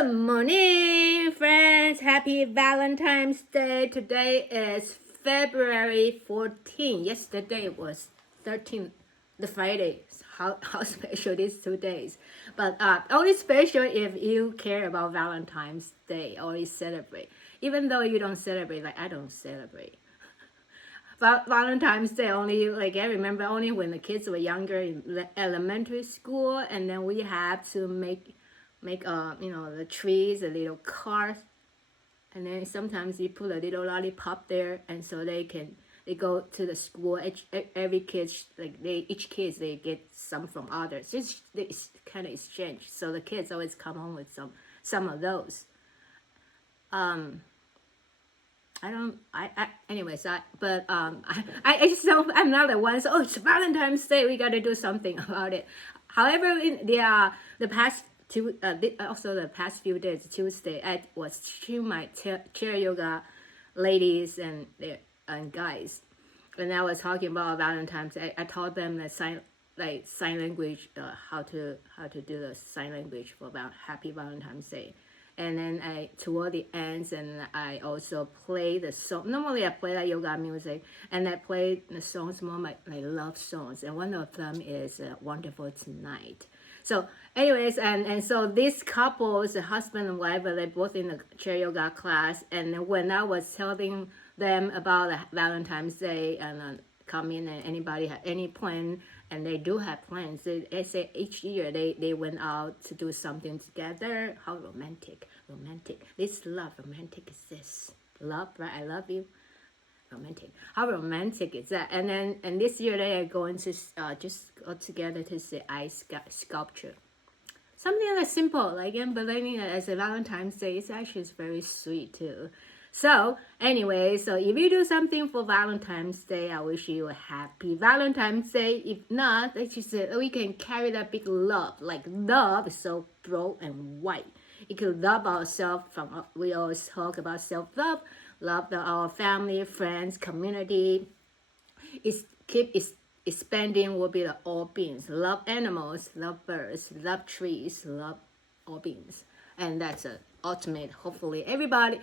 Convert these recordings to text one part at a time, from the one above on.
Good morning, friends. Happy Valentine's Day. Today is February 14. Yesterday was 13th, the Friday. How special these 2 days. But only special if you care about Valentine's Day or you celebrate. Even though you don't celebrate, like I don't celebrate. Valentine's Day only, like I remember only when the kids were younger in elementary school, and then we had to make the trees, the little cars, and then sometimes you put a little lollipop there, and so they go to the school. Every kid, each kids they get some from others. It's kind of exchange. So the kids always come home with some of those. I just don't, I'm not the one. So, it's Valentine's Day. We got to do something about it. However, the past few days, Tuesday, I was teaching my chair yoga ladies and guys, and I was talking about Valentine's. I taught them the sign language, how to do the sign language for about Happy Valentine's Day. And then toward the ends, and I also play the song. Normally I play yoga music, and I play the songs more my love songs. And one of them is Wonderful Tonight. So anyways, and so these couples, the husband and wife, they're both in the chair yoga class. And when I was telling them about Valentine's Day and come in and anybody had any plan, and they do have plans. They say each year they went out to do something together. How romantic. This love, romantic is this. Love, right? I love you. Romantic. How romantic is that? And this year they are going to just go together to see ice sculpture. Something like simple, like believing as a Valentine's Day, it's actually very sweet too. So anyway, so if you do something for Valentine's Day, I wish you a happy Valentine's Day. If not, let's just say we can carry that big love. Like love is so broad and wide. You can love ourselves from. We always talk about self-love, love our family, friends, community. Keep expanding will be the all beings. Love animals, love birds, love trees, love all beings, and that's the ultimate. Hopefully, everybody.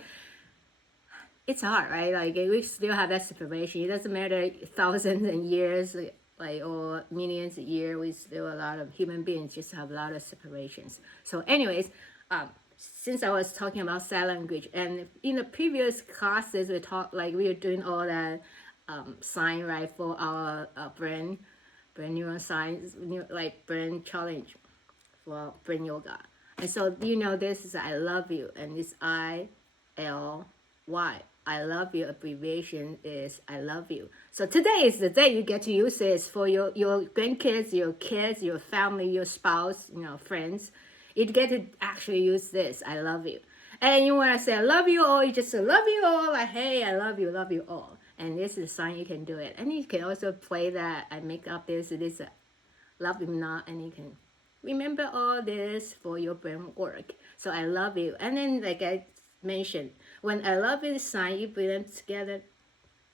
It's hard, right? Like we still have that separation. It doesn't matter thousands and years, or millions of years. We still a lot of human beings just have a lot of separations. So, anyways, since I was talking about sign language, and in the previous classes we were doing all that sign right for our brain neuroscience, brain challenge for brain yoga. And so this is I love you, and this ILY. I love you abbreviation is I love you. So today is the day you get to use this for your grandkids, your kids, your family, your spouse, friends. You get to actually use this, I love you. And you want to say I love you all, you just say love you all, like hey, I love you all. And this is a sign you can do it. And you can also play that, I make up this love you not, and you can remember all this for your brain work. So I love you. And then like I mentioned, when I love you sign, you put them together,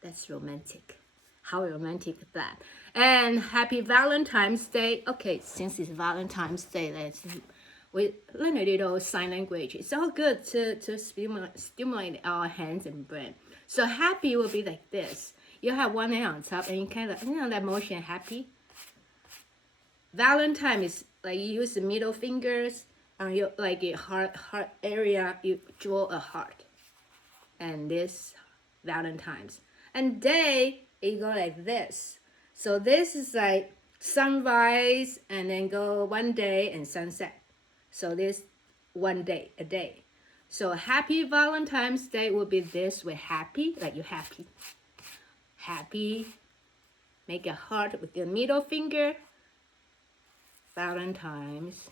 that's romantic. How romantic is that? And happy Valentine's Day. Okay, since it's Valentine's Day, we learn a little sign language. It's all good to stimulate our hands and brain. So happy will be like this. You have one hand on top, and you kind of that motion happy. Valentine is like you use the middle fingers on your your heart area. You draw a heart. And this Valentine's, and day it go like this. So this is like sunrise, and then go one day and sunset. So this one day a day. So happy Valentine's Day will be this way. Happy, like you're happy. Make a heart with your middle finger. Valentine's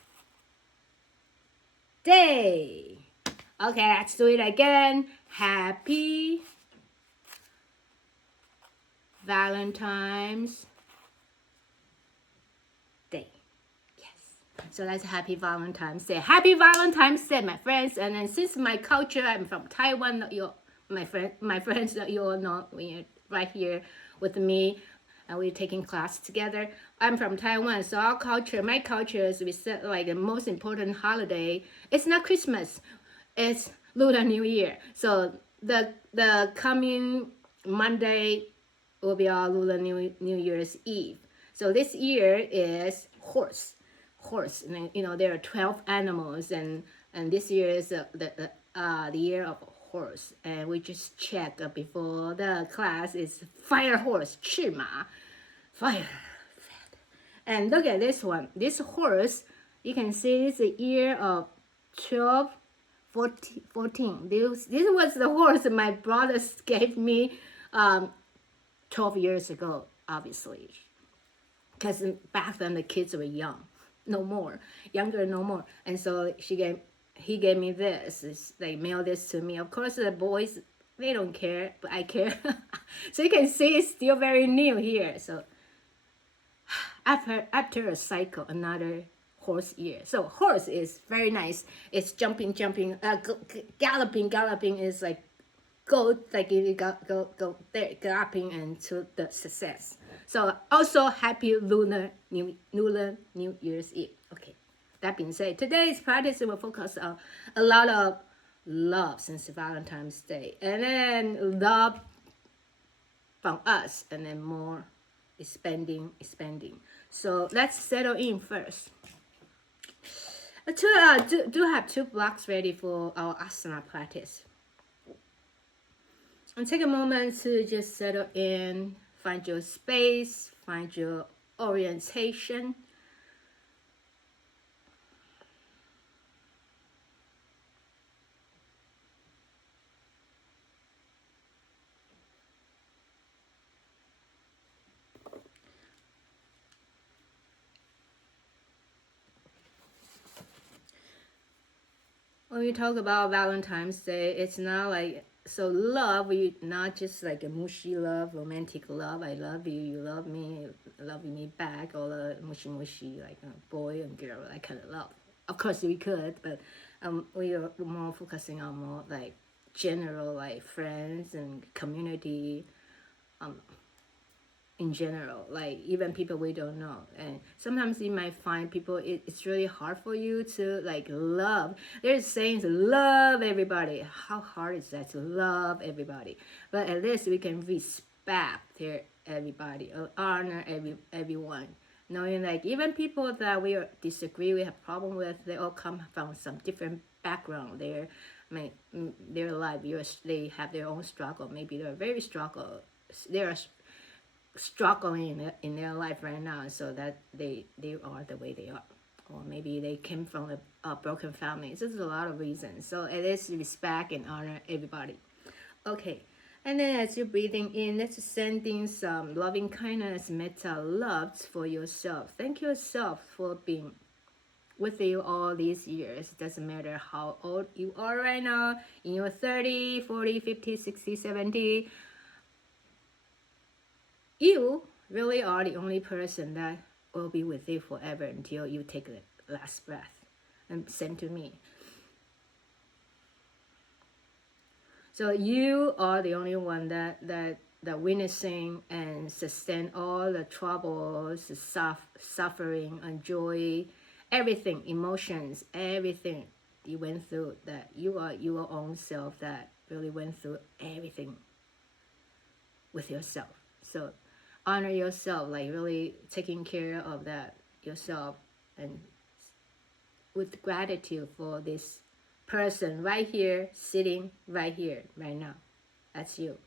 Day. Okay, let's do it again. Happy Valentine's Day. Yes. So that's Happy Valentine's Day. Happy Valentine's Day, my friends. And then since my culture, I'm from Taiwan. My friends that you all know, when you're right here with me. and we're taking class together. I'm from Taiwan, so our culture, my culture is we set like the most important holiday. It's not Christmas, it's Lunar New Year. So the coming Monday will be our Lunar New Year's Eve. So this year is horse, and you know there are 12 animals, and this year is the year of horse, and we just check before the class is fire horse, 赤马, fire. And look at this one. This horse, you can see it's the year of 12, 14. This was the horse my brothers gave me 12 years ago, obviously. Because back then the kids were young, no more, younger, no more. And so he gave me this. They mailed this to me. Of course, the boys, they don't care, but I care. So you can see it's still very new here. So after a cycle, another horse year. So horse is very nice. It's jumping, galloping is like go, like you go there, galloping into the success. So also happy Lunar New Year's Eve. Okay, that being said, today's practice will focus on a lot of love since Valentine's Day, and then love from us, and then more expanding. So let's settle in first. Do have 2 blocks ready for our asana practice. And take a moment to just settle in, find your space, find your orientation. When we talk about Valentine's Day, it's not like, so love, we not just like a mushy love, romantic love. I love you, you love me, love me back, or a mushy, like a boy and girl, that kind of love. Of course we could, but we are more focusing on more like general, like friends and community, in general, like even people we don't know. And sometimes you might find people, it's really hard for you to like love. There's sayings, love everybody. How hard is that to love everybody? But at least we can respect everybody, honor everyone, knowing like even people that we disagree, we have problem with, they all come from some different background. Their life, they have their own struggle. Maybe they're very struggle. They're struggling in their life right now, so that they are the way they are, or maybe they came from a broken family. So there's a lot of reasons. So it is respect and honor everybody. Okay, and then as you're breathing in, let's send in some loving kindness, metta, love for yourself. Thank yourself for being with you all these years. It doesn't matter how old you are right now, in your 30, 40, 50, 60, 70. You really are the only person that will be with you forever until you take the last breath. And same to me. So you are the only one that witnessing and sustain all the troubles, the suffering, and joy, everything, emotions, everything you went through, that you are your own self that really went through everything with yourself. So honor yourself, like really taking care of that yourself, and with gratitude for this person right here, sitting right here, right now. That's you.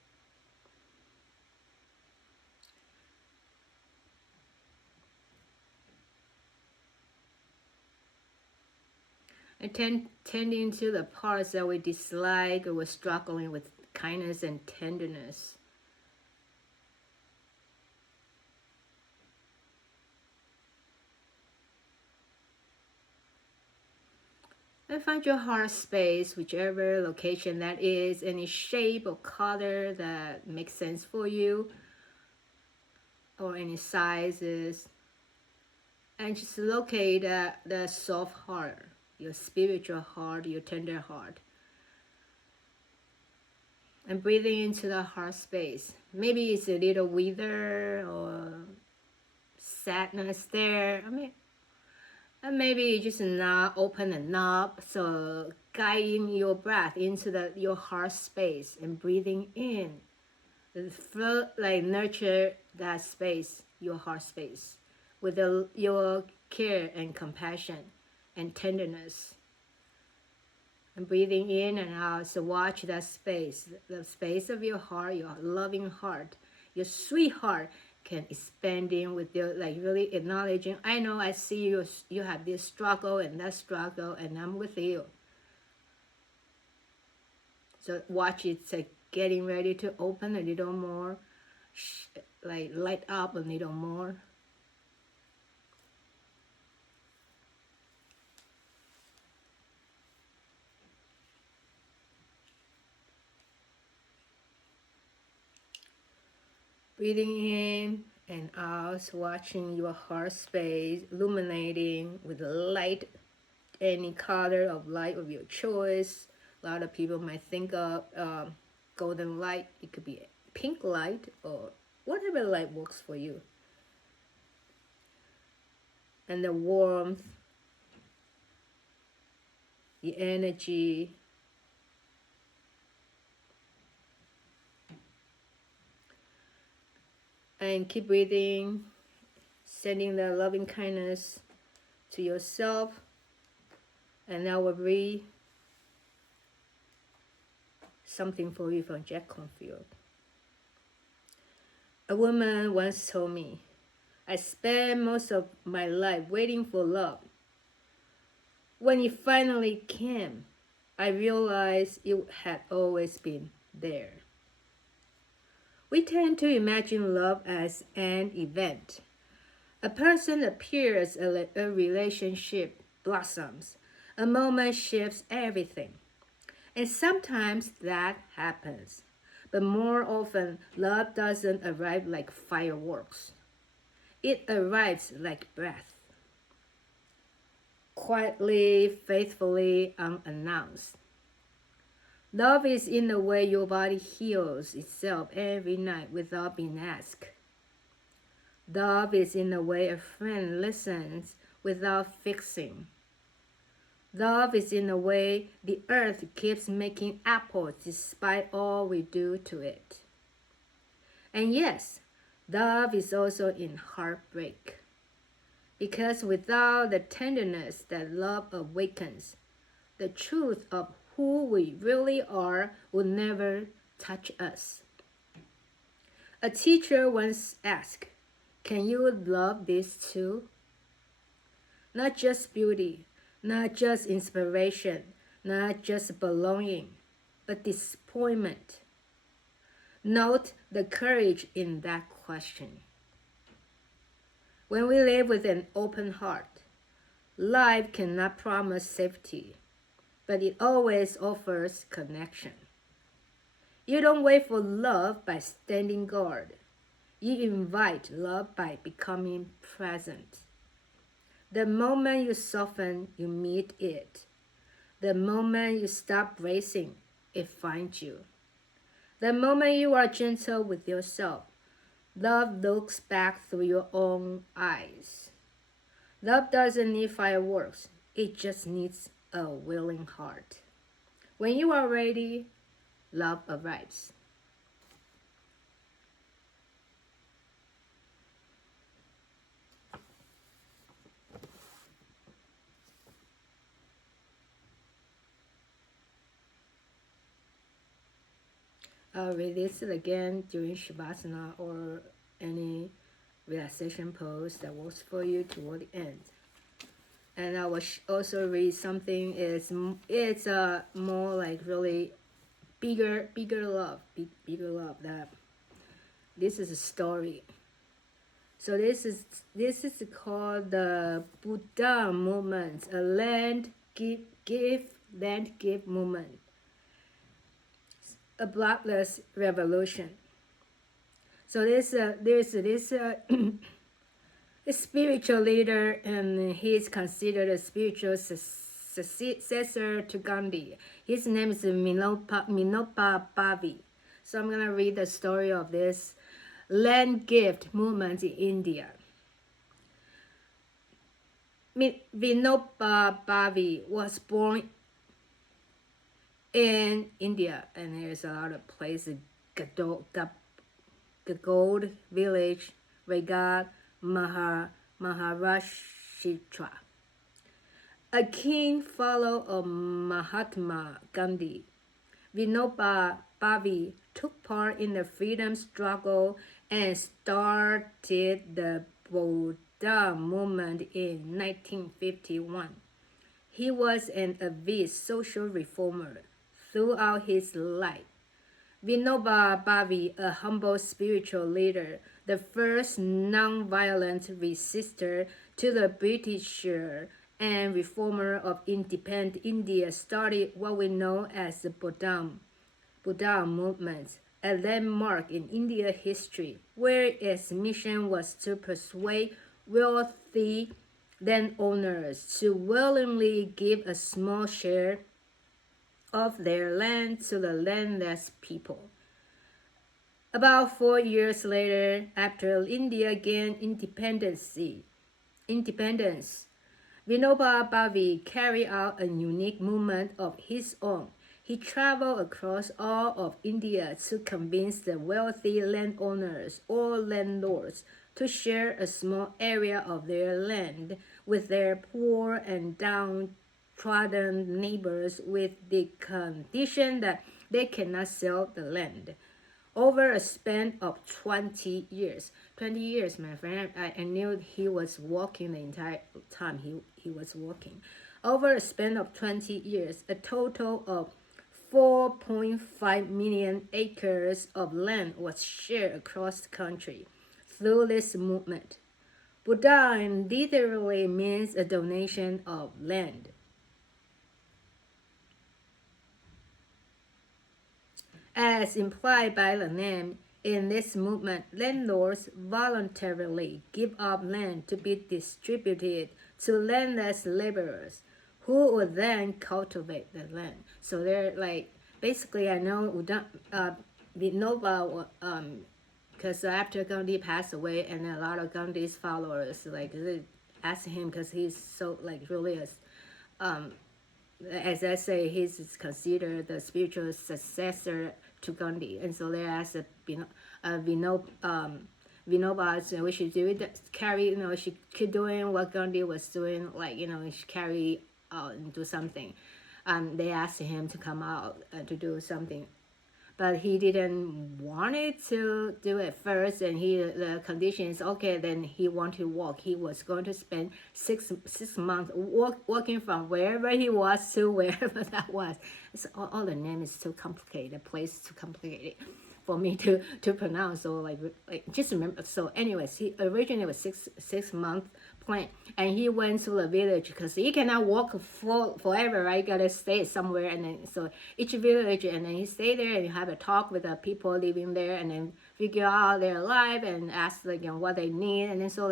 And tending to the parts that we dislike, or we're struggling with kindness and tenderness. And find your heart space, whichever location that is, any shape or color that makes sense for you, or any sizes. And just locate the soft heart, your spiritual heart, your tender heart. And breathing into the heart space. Maybe it's a little wither or sadness there. I mean, and maybe you just not open the knob. So guiding your breath into your heart space and breathing in. Like nurture that space, your heart space, with your care and compassion and tenderness. And breathing in and out, so watch that space, the space of your heart, your loving heart, your sweet heart can expanding with your, like, really acknowledging, I know, I see you have this struggle and that struggle, and I'm with you. So watch it, like, getting ready to open a little more, like light up a little more. Breathing in and out, watching your heart space illuminating with light, any color of light of your choice. A lot of people might think of golden light. It could be pink light or whatever light works for you. And the warmth, the energy, and keep breathing, sending the loving kindness to yourself. And now we'll read something for you from Jack Confield. A woman once told me, I spent most of my life waiting for love. When it finally came, I realized it had always been there. We tend to imagine love as an event. A person appears, a relationship blossoms, a moment shifts everything. And sometimes that happens. But more often, love doesn't arrive like fireworks. It arrives like breath. Quietly, faithfully, unannounced. Love is in the way your body heals itself every night without being asked. Love is in the way a friend listens without fixing. Love is in the way the earth keeps making apples despite all we do to it. And yes, love is also in heartbreak. Because without the tenderness that love awakens, the truth of who we really are will never touch us. A teacher once asked, can you love this too? Not just beauty, not just inspiration, not just belonging, but disappointment. Note the courage in that question. When we live with an open heart, life cannot promise safety, but it always offers connection. You don't wait for love by standing guard. You invite love by becoming present. The moment you soften, you meet it. The moment you stop bracing, it finds you. The moment you are gentle with yourself, love looks back through your own eyes. Love doesn't need fireworks. It just needs a willing heart. When you are ready, love arrives. I'll read this again during Shavasana or any relaxation pose that works for you toward the end. And I will also read something. It's more like really bigger love, bigger love. That this is a story. So this is called the Bhoodan movement, a land give movement. A Bloodless Revolution. So there's a spiritual leader, and he's considered a spiritual successor to Gandhi. His name is Minopa Bhavi. So I'm gonna read the story of this land gift movement in India. Vinoba Bhave was born in India, and there's a lot of places: Gagold village, Regat, Maharashtra. A keen follower of Mahatma Gandhi, Vinoba Bhave took part in the freedom struggle and started the Bhoodan movement in 1951. He was an avid social reformer throughout his life. Vinoba Bhave, a humble spiritual leader, the first non-violent resistor to the British and reformer of independent India, started what we know as the Bhoodan movement, a landmark in India history, where its mission was to persuade wealthy landowners to willingly give a small share of their land to the landless people. About 4 years later, after India gained independence, Vinoba Bhave carried out a unique movement of his own. He traveled across all of India to convince the wealthy landowners or landlords to share a small area of their land with their poor and downtrodden neighbors, with the condition that they cannot sell the land. Over a span of 20 years. 20 years, my friend. I knew he was walking the entire time he was walking. Over a span of 20 years, a total of 4.5 million acres of land was shared across the country through this movement. Bhoodan literally means a donation of land. As implied by the name, in this movement, landlords voluntarily give up land to be distributed to landless laborers, who would then cultivate the land. So they're like, basically, I know Vinoba, because after Gandhi passed away, and a lot of Gandhi's followers like they asked him, because he's so like really as I say, he's considered the spiritual successor to Gandhi, and so they asked Vinoba, so we should do it, carry, she keep doing what Gandhi was doing, like, she carry out and do something. They asked him to come out to do something, but he didn't want it to do it first, and the condition is okay. Then he wanted to walk. He was going to spend six months walking from wherever he was to wherever that was. So all the name is too complicated. The place is too complicated for me to pronounce. So like just remember. So anyways, he originally was six month plan, and he went to the village because he cannot walk forever, right? Gotta stay somewhere, and then so each village, and then he stay there and have a talk with the people living there, and then figure out their life and ask what they need, and then so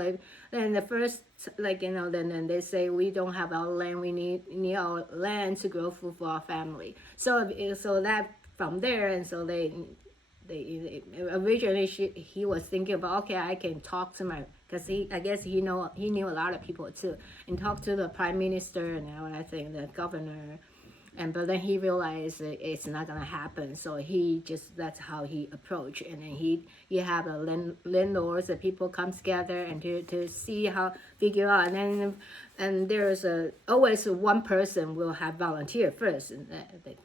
then the first then they say, we don't have our land, we need our land to grow food for our family. So that from there, and so they originally he was thinking about, okay, I can talk to my, because I guess he knew a lot of people too, and talk to the prime minister and I think the governor, but then he realized it's not gonna happen. So that's how he approached, and then he have a landlords, the people come together and to see how figure out, and there's always one person will have volunteer first, and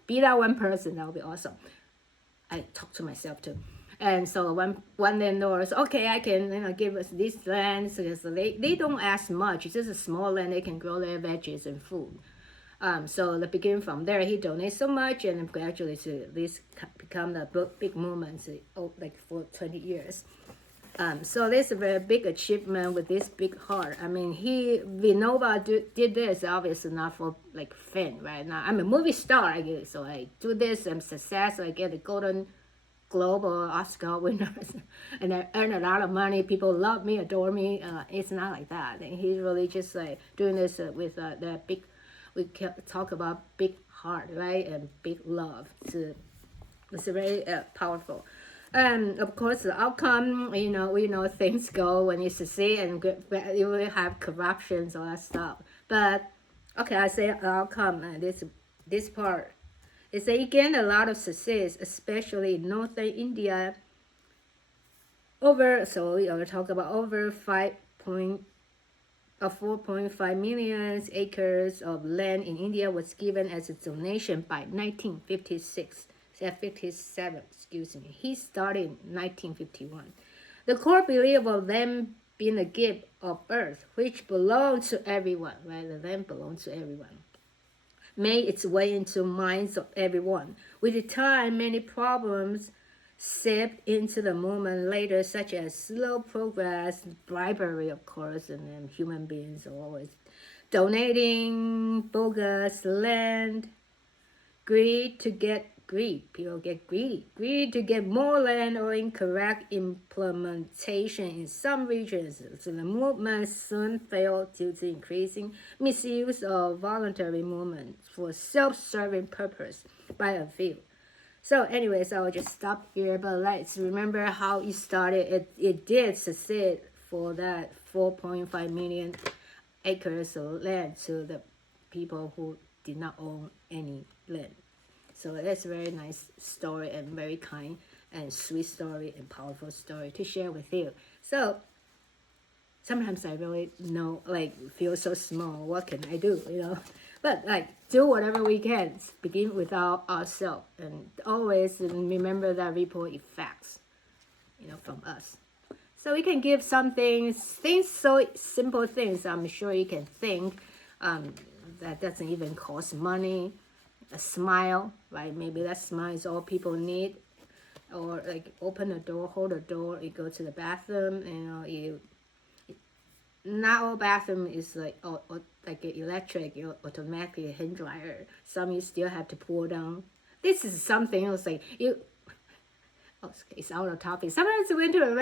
be that one person, that will be awesome. I talk to myself too. And so one landlord says, okay, I can give us this land, so they don't ask much. It's just a small land, they can grow their veggies and food. So the beginning from there, he donates so much, and gradually to this become the big movement, like for 20 years. So this is a very big achievement with this big heart. I mean, Vinoba did this obviously not for like fame, right? Now I'm a movie star, I guess, so I do this, I'm success, I get a Golden Globe or Oscar winners, and I earn a lot of money. People love me, adore me. It's not like that. And he's really just like doing this with the big. We talk about big heart, right, and big love to It's very powerful. And of course, the outcome, we know things go when you succeed, and you will have corruptions, all that stuff. But okay, I say outcome. This part is that he gained a lot of success, especially in northern India. So we are talking about over 4.5 million acres of land in India was given as a donation by 1956. 57, excuse me. He started in 1951. The core belief of them being a gift of earth, which belongs to everyone, right? The land belongs to everyone, made its way into minds of everyone. With the time, many problems seeped into the movement later, such as slow progress, bribery, of course, and then human beings are always donating bogus land, people get greed to get more land, or incorrect implementation in some regions. So the movement soon failed due to increasing misuse of voluntary movement for self-serving purpose by a few. So anyways, I'll just stop here, but let's remember how it started. It did succeed for that 4.5 million acres of land to the people who did not own any land. So that's a very nice story, and very kind and sweet story and powerful story to share with you. So sometimes I really feel so small. What can I do, But do whatever we can. Begin with ourselves, and always remember that ripple effects, from us. So we can give some things so simple things. I'm sure you can think that doesn't even cost money. A smile, right? Maybe that smile is all people need. Or open a door, hold a door, you go to the bathroom, not all bathroom is electric, automatically hand dryer. Some you still have to pull down. This is something else, it's out of topic. Sometimes we went to a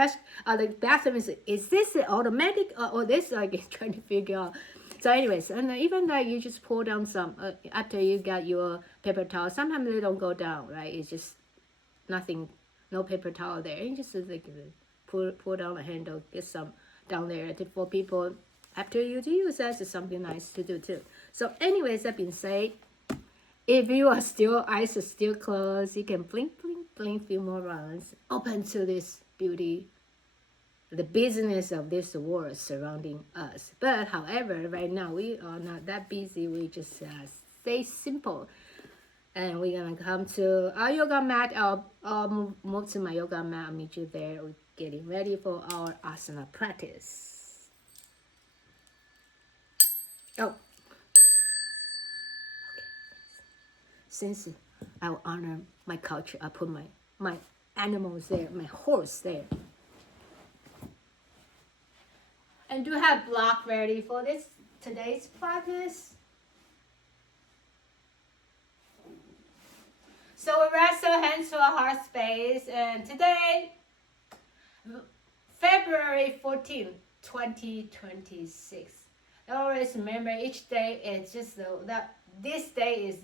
the bathroom is this automatic, or this trying to figure out. So anyways, and even you just pull down some after you got your paper towel. Sometimes they don't go down, right? It's just nothing, no paper towel there. You just pull down the handle, get some down there for people after you to use. That's something nice to do too. So anyways, that being said, if you are eyes are still closed, you can blink few more rounds, open to this beauty, the business of this world surrounding us. But however, right now we are not that busy. We just stay simple, and we're gonna come to our yoga mat. I'll move to my yoga mat. I'll meet you there. We're getting ready for our asana practice. Oh, okay. Since I will honor my culture, I put my animals there, my horse there. And do have block ready for today's practice. So we rest our hands to our heart space, and today, February 14th, 2026. Always remember, each day is just that this day is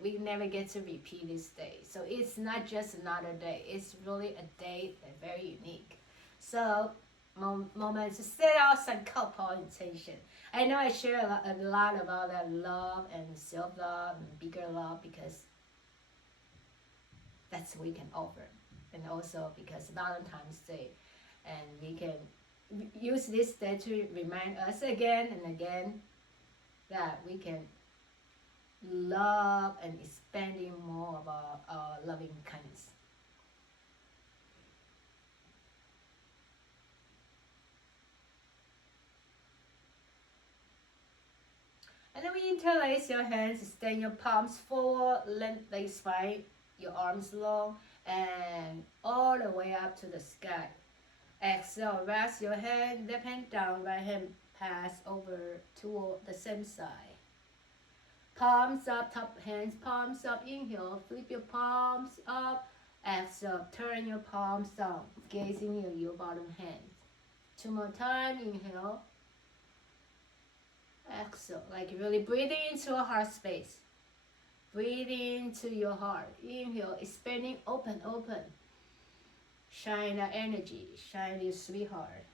we never get to repeat this day. So it's not just another day. It's really a day that's very unique. So moment to set out some couple intention. I know I share a lot about that love and self-love and bigger love, because that's what we can offer, and also because Valentine's Day, and we can use this day to remind us again and again that we can love and expanding more of our loving kindness. And then we interlace your hands, extend your palms forward, length the spine, your arms long, and all the way up to the sky. Exhale, rest your hand, left hand down, right hand pass over toward the same side. Palms up, top hands, palms up, inhale, flip your palms up, exhale, turn your palms down, gazing at your bottom hand. 2 more times, inhale, exhale, really breathing into a heart space. Breathe into your heart. Inhale, expanding, open, open. Shine that energy. Shine your sweetheart.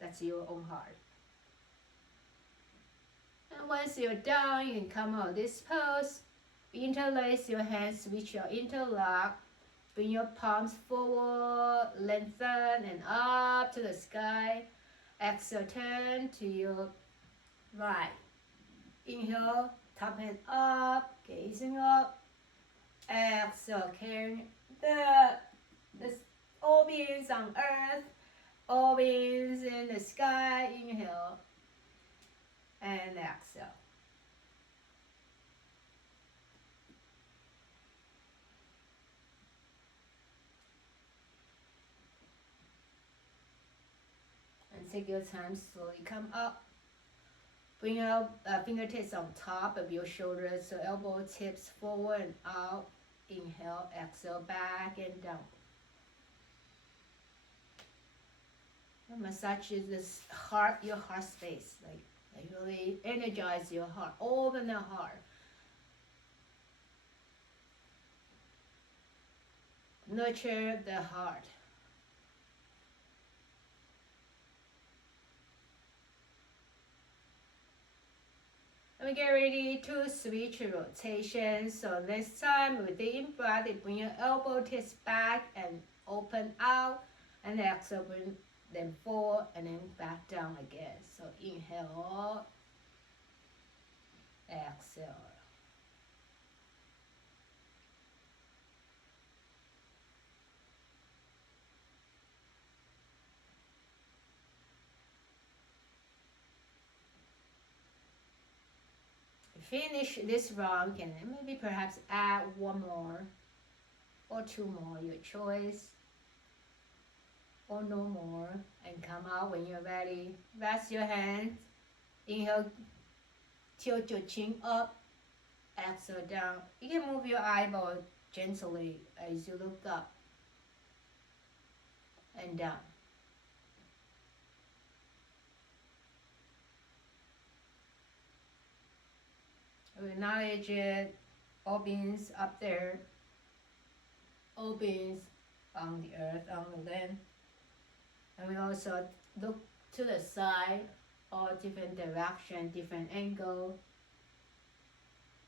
That's your own heart. And once you're done, you can come out this pose. Interlace your hands which are interlocked. Bring your palms forward, lengthen and up to the sky. Exhale, turn to your right. Inhale, top hand up, gazing up. Exhale, carrying the all beings on earth, all beings in the sky. Inhale and exhale. And take your time, slowly come up. Bring your fingertips on top of your shoulders, so elbow tips forward and out. Inhale, exhale, back and down. And massage this heart, your heart space, like really energize your heart, open the heart. Nurture the heart. And we get ready to switch rotation. So this time with the in-breath, bring your elbow tips back and open out. And exhale, bring them forward and then back down again. So inhale, exhale. Finish this round, and maybe perhaps add one more or two more, your choice, or no more, and come out when you're ready. Rest your hands. Inhale, tilt your chin up, exhale down. You can move your eyeball gently as you look up and down. We acknowledge it, all beings up there, all beings on the earth, on the land. And we also look to the side, all different direction, different angle,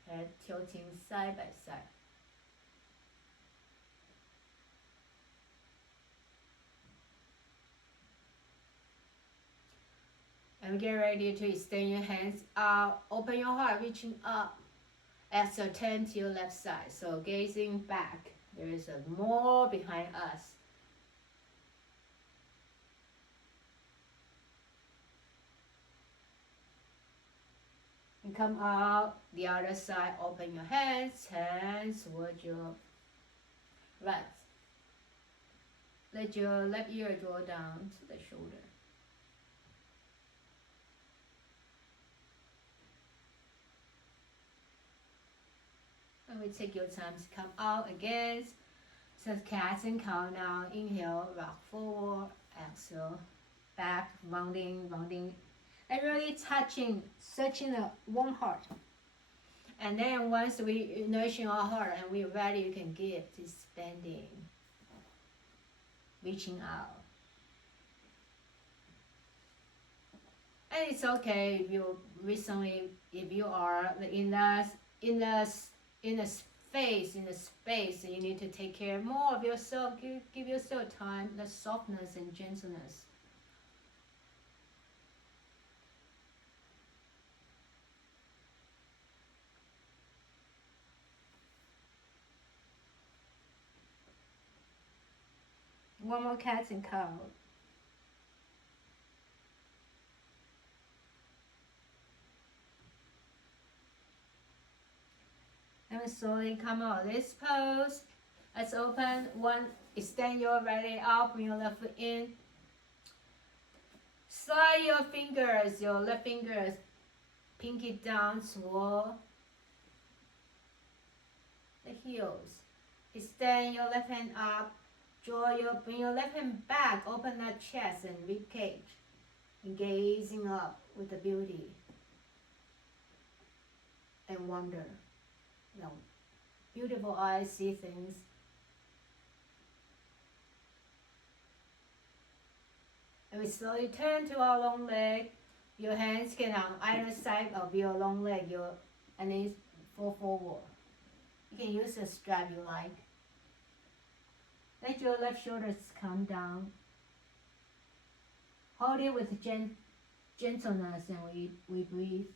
head tilting side by side. And get ready to extend your hands out, open your heart, reaching up. Exhale, turn to your left side. So gazing back, there is a more behind us. And come out the other side, open your hands, hands towards your right. Let your left ear draw down to the shoulder. And we take your time to come out again. So cat and cow now. Inhale, rock forward. Exhale, back, rounding, rounding. And really touching the warm heart. And then once we nourishing our heart and we're ready, you can give expanding, reaching out. And it's okay if you recently, if you are in the space, you need to take care more of yourself. Give yourself time, the softness and gentleness. One more cat and cow. And we slowly come out this pose. Let's open one, extend your right leg out, bring your left foot in. Slide your left fingers, pinky down toward the heels. Extend your left hand up, bring your left hand back, open that chest and rib cage. And gazing up with the beauty and wonder. beautiful eyes, see things. And we slowly turn to our long leg. Your hands can on either side of your long leg, and then fall forward. You can use a strap you like. Let your left shoulders come down. Hold it with gentleness, and we breathe.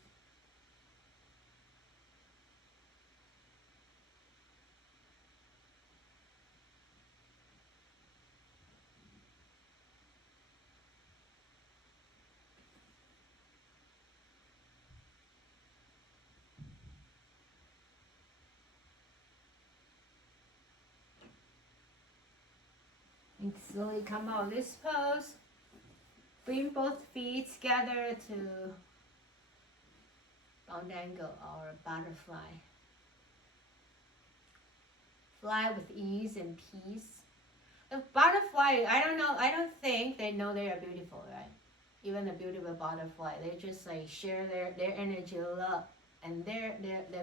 And slowly come out of this pose. Bring both feet together to round angle or butterfly. Fly with ease and peace. The butterfly, I don't think they know they are beautiful, right? Even the beautiful butterfly, they just like share their energy, love, and their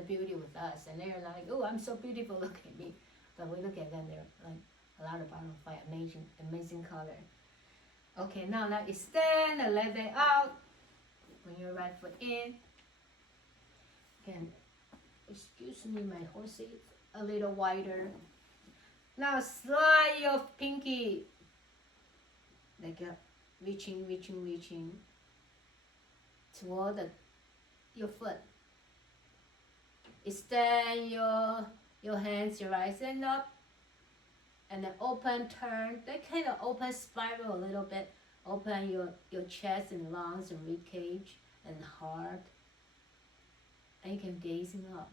beauty with us. And they're like, oh, I'm so beautiful, look at me. But we look at them, they're like a lot of butterfly, amazing color. Okay, now let it stand, the left leg out. Bring your right foot in. Again, excuse me, my horse is a little wider. Now slide your pinky, like reaching toward your foot. Extend your hands, your right hand up. And then open, turn, that kind of open spiral a little bit. Open your chest and lungs and rib cage and heart. And you can gazing up.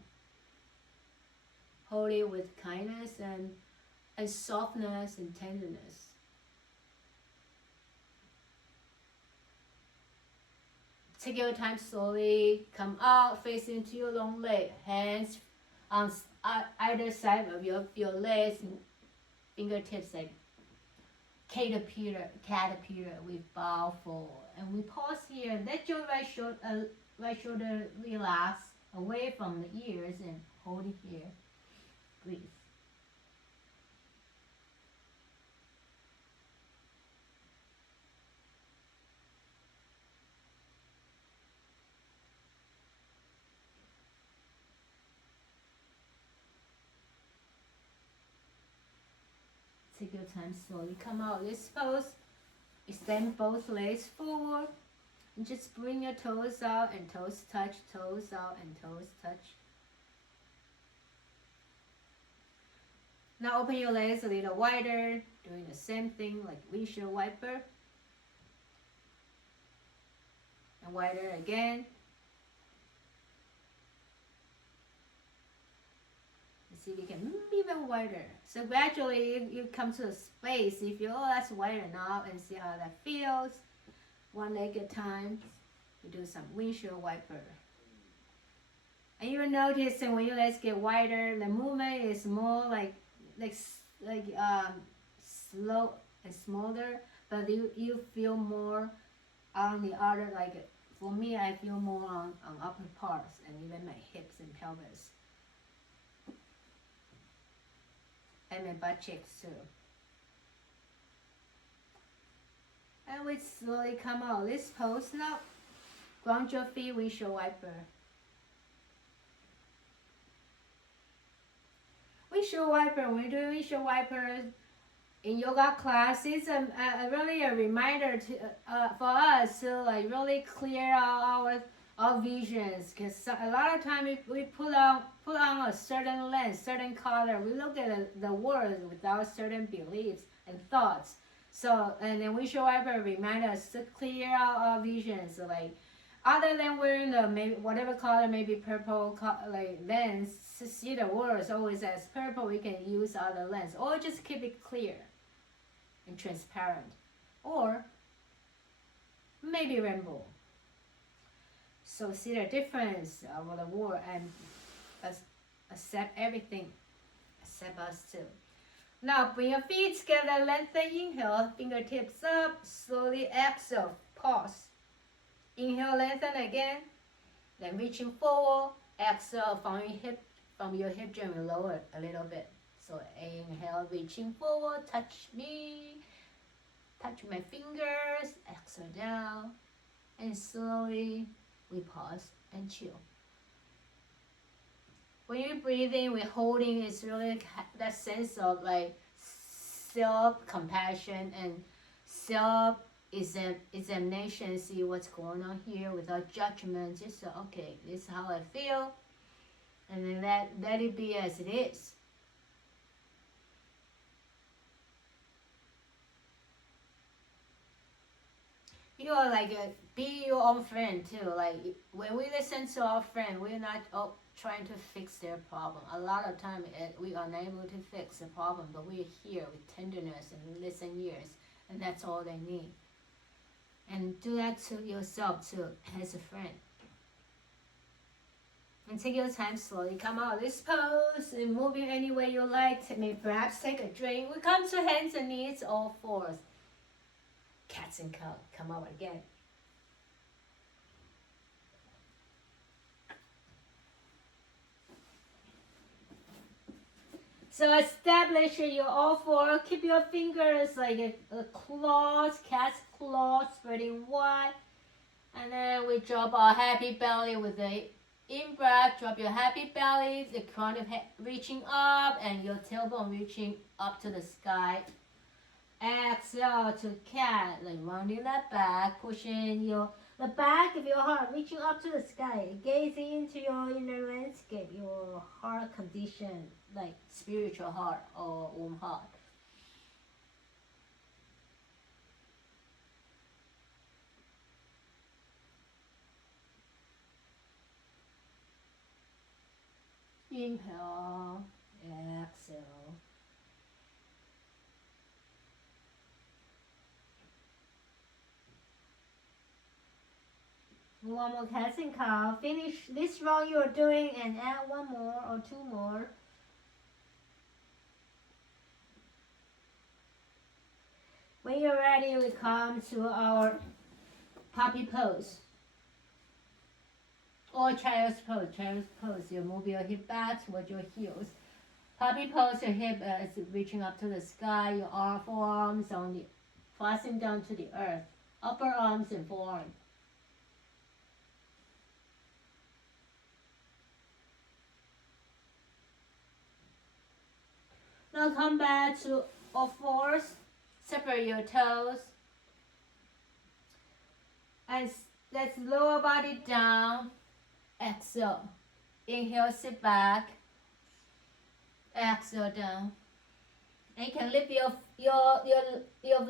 Hold it with kindness and softness and tenderness. Take your time slowly, come out, face into your long leg. Hands on either side of your legs. Fingertips like caterpillar, we bow forward. And we pause here. Let your right shoulder relax away from the ears and hold it here. Breathe. Take your time slowly. Come out this pose. Extend both legs forward. And just bring your toes out and toes touch, toes out and toes touch. Now open your legs a little wider, doing the same thing like windshield wiper. And wider again. See if you can even wider. So gradually you come to a space. You feel, oh, that's wider now, and see how that feels. One leg at a time. You do some windshield wiper. And you will notice that when your legs get wider, the movement is more like slow and smoother, but you feel more on the other, like for me, I feel more on upper parts and even my hips and pelvis. And my butt cheeks too. And we slowly come out this pose now. Ground your feet, windshield wiper. Windshield wiper, when we do windshield wiper in yoga class, it's really a reminder to for us to like really clear out our visions, because a lot of time we put on a certain lens, certain color. We look at the world without certain beliefs and thoughts. So, and then windshield wiper remind us to clear out our visions. So like, other than wearing the maybe whatever color, maybe purple like lens to see the world always as purple, we can use other lens, or just keep it clear and transparent, or maybe rainbow. So see the difference of the world and accept everything, accept us too. Now bring your feet together, lengthen, inhale, fingertips up, slowly exhale, pause. Inhale, lengthen again, then reaching forward, exhale, from your from your hip joint, we lower a little bit. So inhale, reaching forward, touch me, touch my fingers, exhale down, and slowly we pause and chill. When you're breathing, we're holding, it's really that sense of like self-compassion and self-examination, see what's going on here without judgment. Just say, okay, this is how I feel, and then let it be as it is. You are like be your own friend too. Like when we listen to our friend, we're not trying to fix their problem. A lot of time we are unable to fix the problem, but we're here with tenderness and listen ears, and that's all they need. And do that to yourself too, as a friend. And take your time, slowly come out of this pose and moving any way you like. Perhaps take a drink. We come to hands and knees, all fours. Cats and cow, come out again. So establish your all four. Keep your fingers like a claws, cat's claws, spreading wide. And then we drop our happy belly with the in-breath. Drop your happy belly, the crown of head reaching up, and your tailbone reaching up to the sky. Exhale to cat, like rounding that back, pushing the back of your heart, reaching up to the sky, gazing into your inner landscape, your heart condition, like spiritual heart or womb heart. Inhale, exhale. One more cat and cow. Finish this round you're doing and add one more or two more. When you're ready, we come to our puppy pose. Or child's pose. Child's pose, you move your hip back towards your heels. Puppy pose, your hip is reaching up to the sky. Your forearms fasten down to the earth. Upper arms and forearm. Now come back to all fours. Separate your toes. And let's lower body down. Exhale. Inhale, sit back. Exhale down. And you can lift your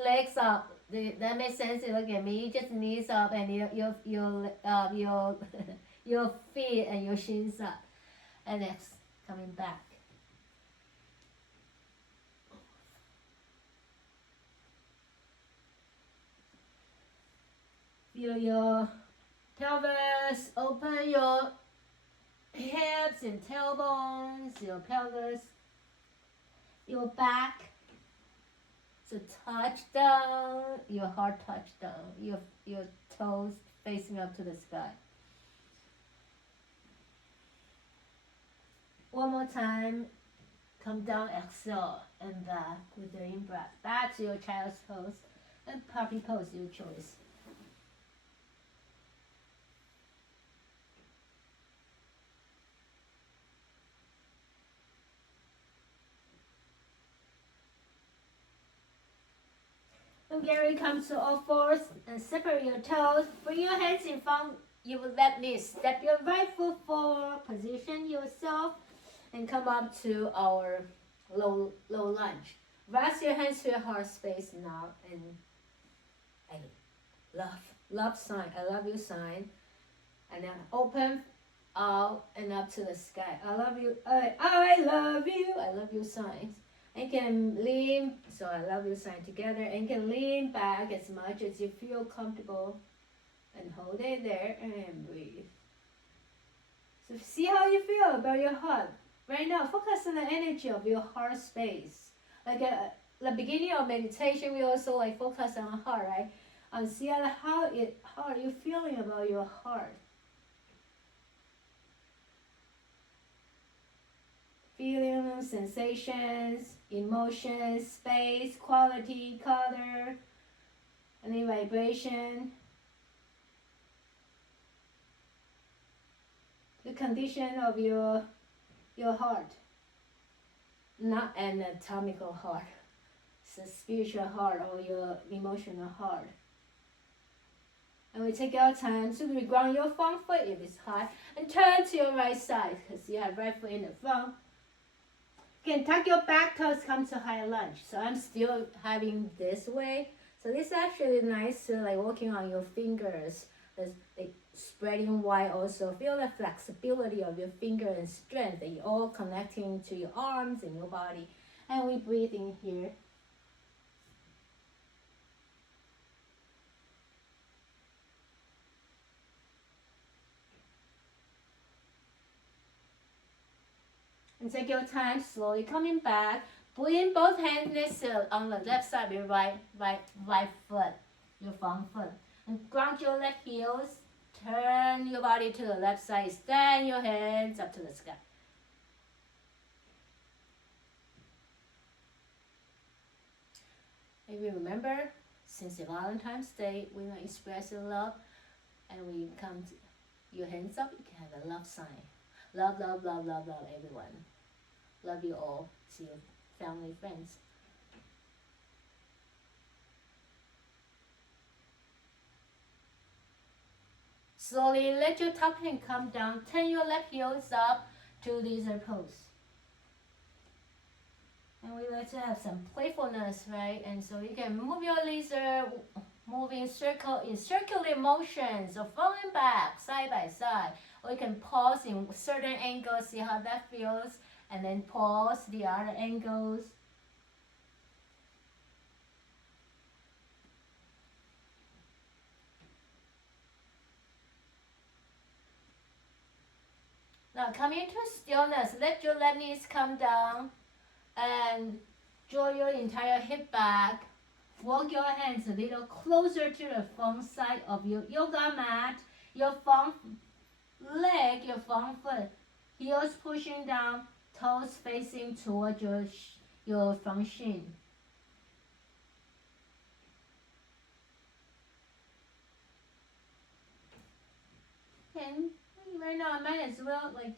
legs up. That makes sense. Look at me. You just knees up and your feet and your shins up. And next, coming back. Feel your pelvis, open your hips and tailbones, your pelvis, your back. So touch down, your heart touch down, your toes facing up to the sky. One more time, come down, exhale, and back with the in-breath. Back to your child's pose and puppy pose, your choice. Gary comes to all fours and separate your toes. Bring your hands in front. You will let me step your right foot forward. Position yourself and come up to our low lunge. Rest your hands to your heart space now and love sign. I love you sign. And then open out and up to the sky. I love you. I love you. I love you signs. And can lean, so I love you sign together, and can lean back as much as you feel comfortable and hold it there and breathe. So see how you feel about your heart. Right now, focus on the energy of your heart space. Like at the beginning of meditation, we also like focus on heart, right? And see how are you feeling about your heart. feelings, sensations, emotions, space, quality, color, any vibration, the condition of your heart, not an anatomical heart, it's a spiritual heart or your emotional heart. And we take our time to reground your front foot if it's high and turn to your right side because you have right foot in the front. You can tuck your back toes, come to high lunge. So I'm still having this way. So this is actually nice to like working on your fingers, like spreading wide also. Feel the flexibility of your finger and strength that you're all connecting to your arms and your body. And we breathe in here. And take your time, slowly coming back. Bring both hands next to on the left side of your right foot, your front foot. And ground your left heels. Turn your body to the left side. Stand your hands up to the sky. Maybe remember, since the Valentine's Day, we want to express your love. And we come to your hands up, you can have a love sign. Love, love, love, love, love everyone. Love you all. See your family, friends. Slowly let your top hand come down. Turn your left heels up to lizard pose. And we like to have some playfulness, right? And so you can move your lizard, move in circular motions, so falling back, side by side. Or you can pause in certain angles, see how that feels, and then pause the other angles. Now come into stillness. Let your left knees come down and draw your entire hip back. Walk your hands a little closer to the front side of your yoga mat. Your front leg, your front foot, heels pushing down, toes facing toward your front shin. And right now I might as well like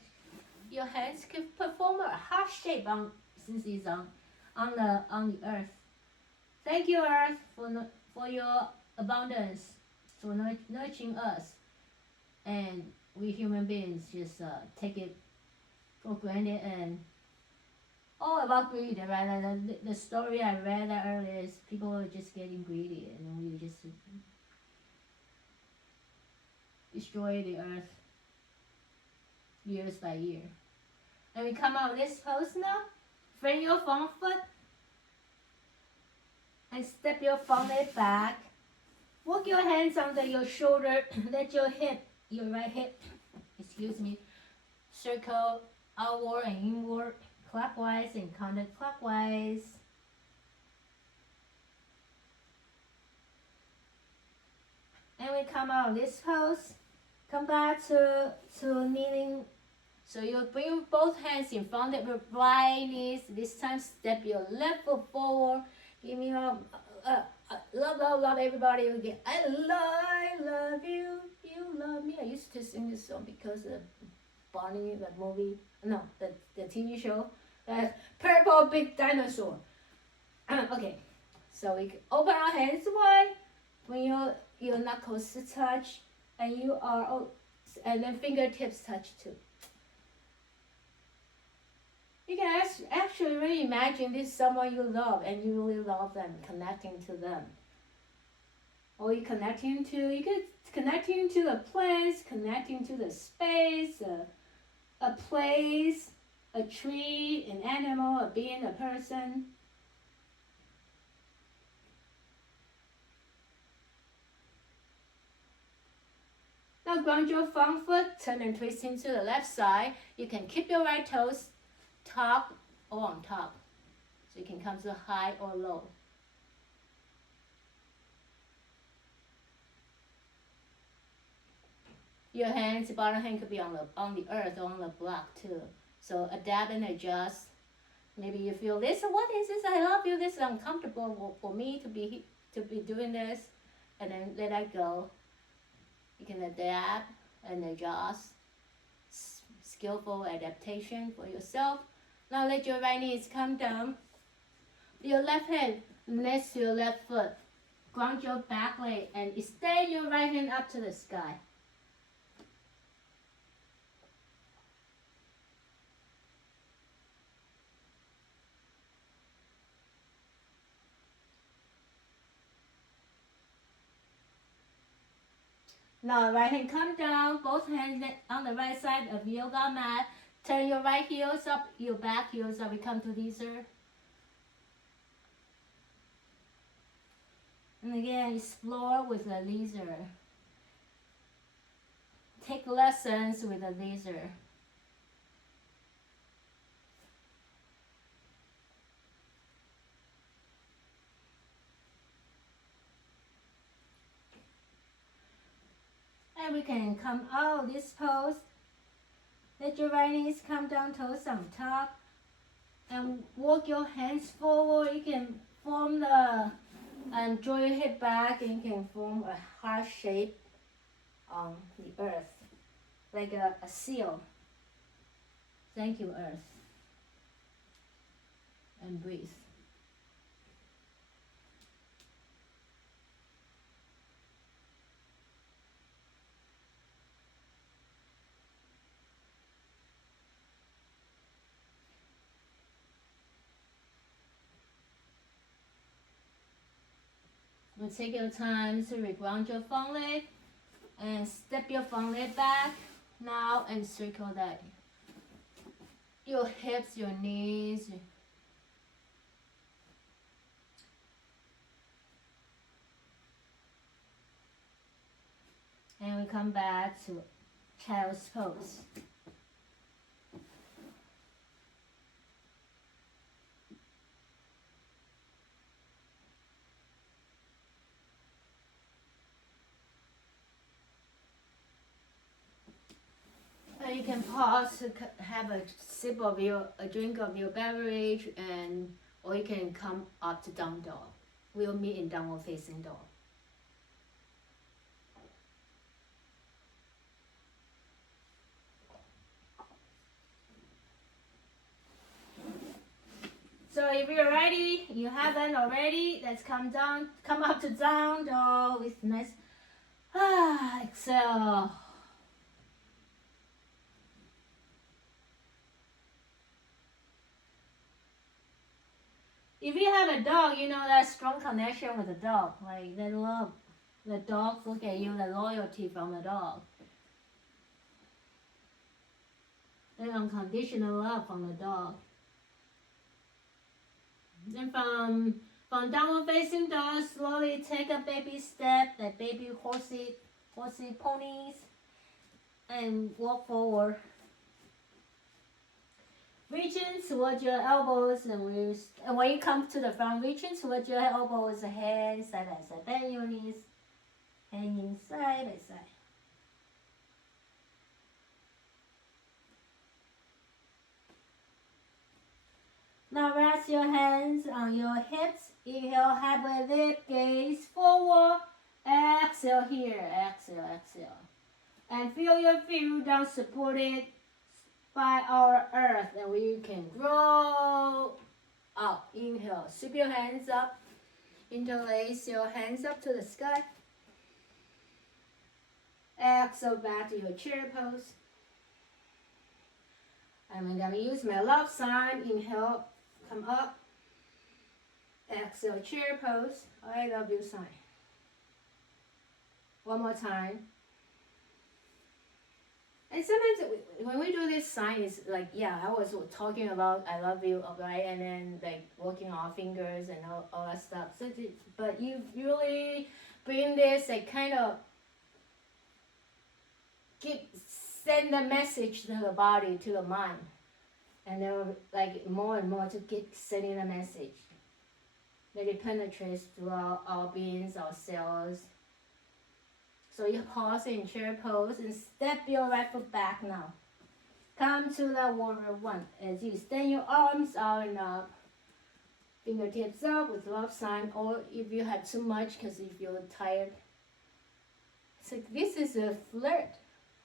your hands could perform a heart shape on since it's on the earth. Thank you, Earth, for your abundance, for nurturing us, and we human beings just take it for granted and all about greed. Right? The story I read earlier is people are just getting greedy, and we just destroy the earth years by year. And we come out of this pose now. Frame your front foot and step your front leg back. Walk your hands under your shoulder. Let your right hip, circle outward and inward, clockwise and counterclockwise. And we come out of this pose. Come back to kneeling. So you bring both hands in front of your right knees. This time step your left foot forward. Give me a love, love, love everybody again. I love you, you love me. I used to sing this song because of Barney, that movie. No, the TV show. That purple big dinosaur. Okay, so we can open our hands wide. When your knuckles touch, and and then fingertips touch too. You can actually really imagine this is someone you love and you really love them, connecting to them. Or you could connecting to the place, connecting to the space, a place, a tree, an animal, a being, a person. Now ground your front foot, turn and twist into the left side. You can keep your right toes top or on top. So you can come to high or low. Your hands, bottom hand could be on the earth or on the block too. So adapt and adjust. Maybe you feel this. What is this? I love you. This is uncomfortable for me to be doing this, and then let that go. You can adapt and adjust. Skillful adaptation for yourself. Now let your right knees come down. Your left hand next to your left foot. Ground your back leg and extend your right hand up to the sky. Now right hand come down, both hands on the right side of yoga mat. Turn your right heels up, your back heels up. We come to lizard. And again, explore with a lizard. Take lessons with a lizard. And we can come out this pose. Let your right knees come down, toes on top. And walk your hands forward. You can form draw your head back, and you can form a heart shape on the earth. Like a seal. Thank you, earth. And breathe. Now take your time to reground your front leg and step your front leg back now and circle that. Your hips, your knees. And we come back to child's pose. You can pause to have a sip of a drink of your beverage, or you can come up to down dog. We'll meet in downward facing dog. So if you're ready, you haven't already, let's come up to down dog with nice exhale. If you have a dog, you know that strong connection with the dog. Like they love the dog, look at you, the loyalty from the dog. The unconditional love from the dog. Then from downward facing dog, slowly take a baby step, like baby horsey ponies, and walk forward. Reach in towards your elbows, and when you come to the front, reach in towards your elbows, hands side by side, bend your knees, hanging side by side. Now rest your hands on your hips. Inhale, head with lip, gaze forward. Exhale here, exhale. And feel your feet down supported by our earth, and we can grow up. Inhale, sweep your hands up, interlace your hands up to the sky. Exhale, back to your chair pose. I'm gonna use my love sign. Inhale, come up. Exhale, chair pose. I love you sign. One more time. And sometimes when we do this sign, it's like, yeah, I was talking about I love you, right? And then like working on our fingers and all that stuff. So, but you really bring this, like kind of send the message to the body, to the mind. And then like more and more to keep sending the message. That it penetrates throughout our beings, our cells. So you pause in chair pose and step your right foot back now. Come to the warrior one as you extend your arms out and up. Fingertips up with love sign, or if you have too much, because if you're tired. So this is a flirt,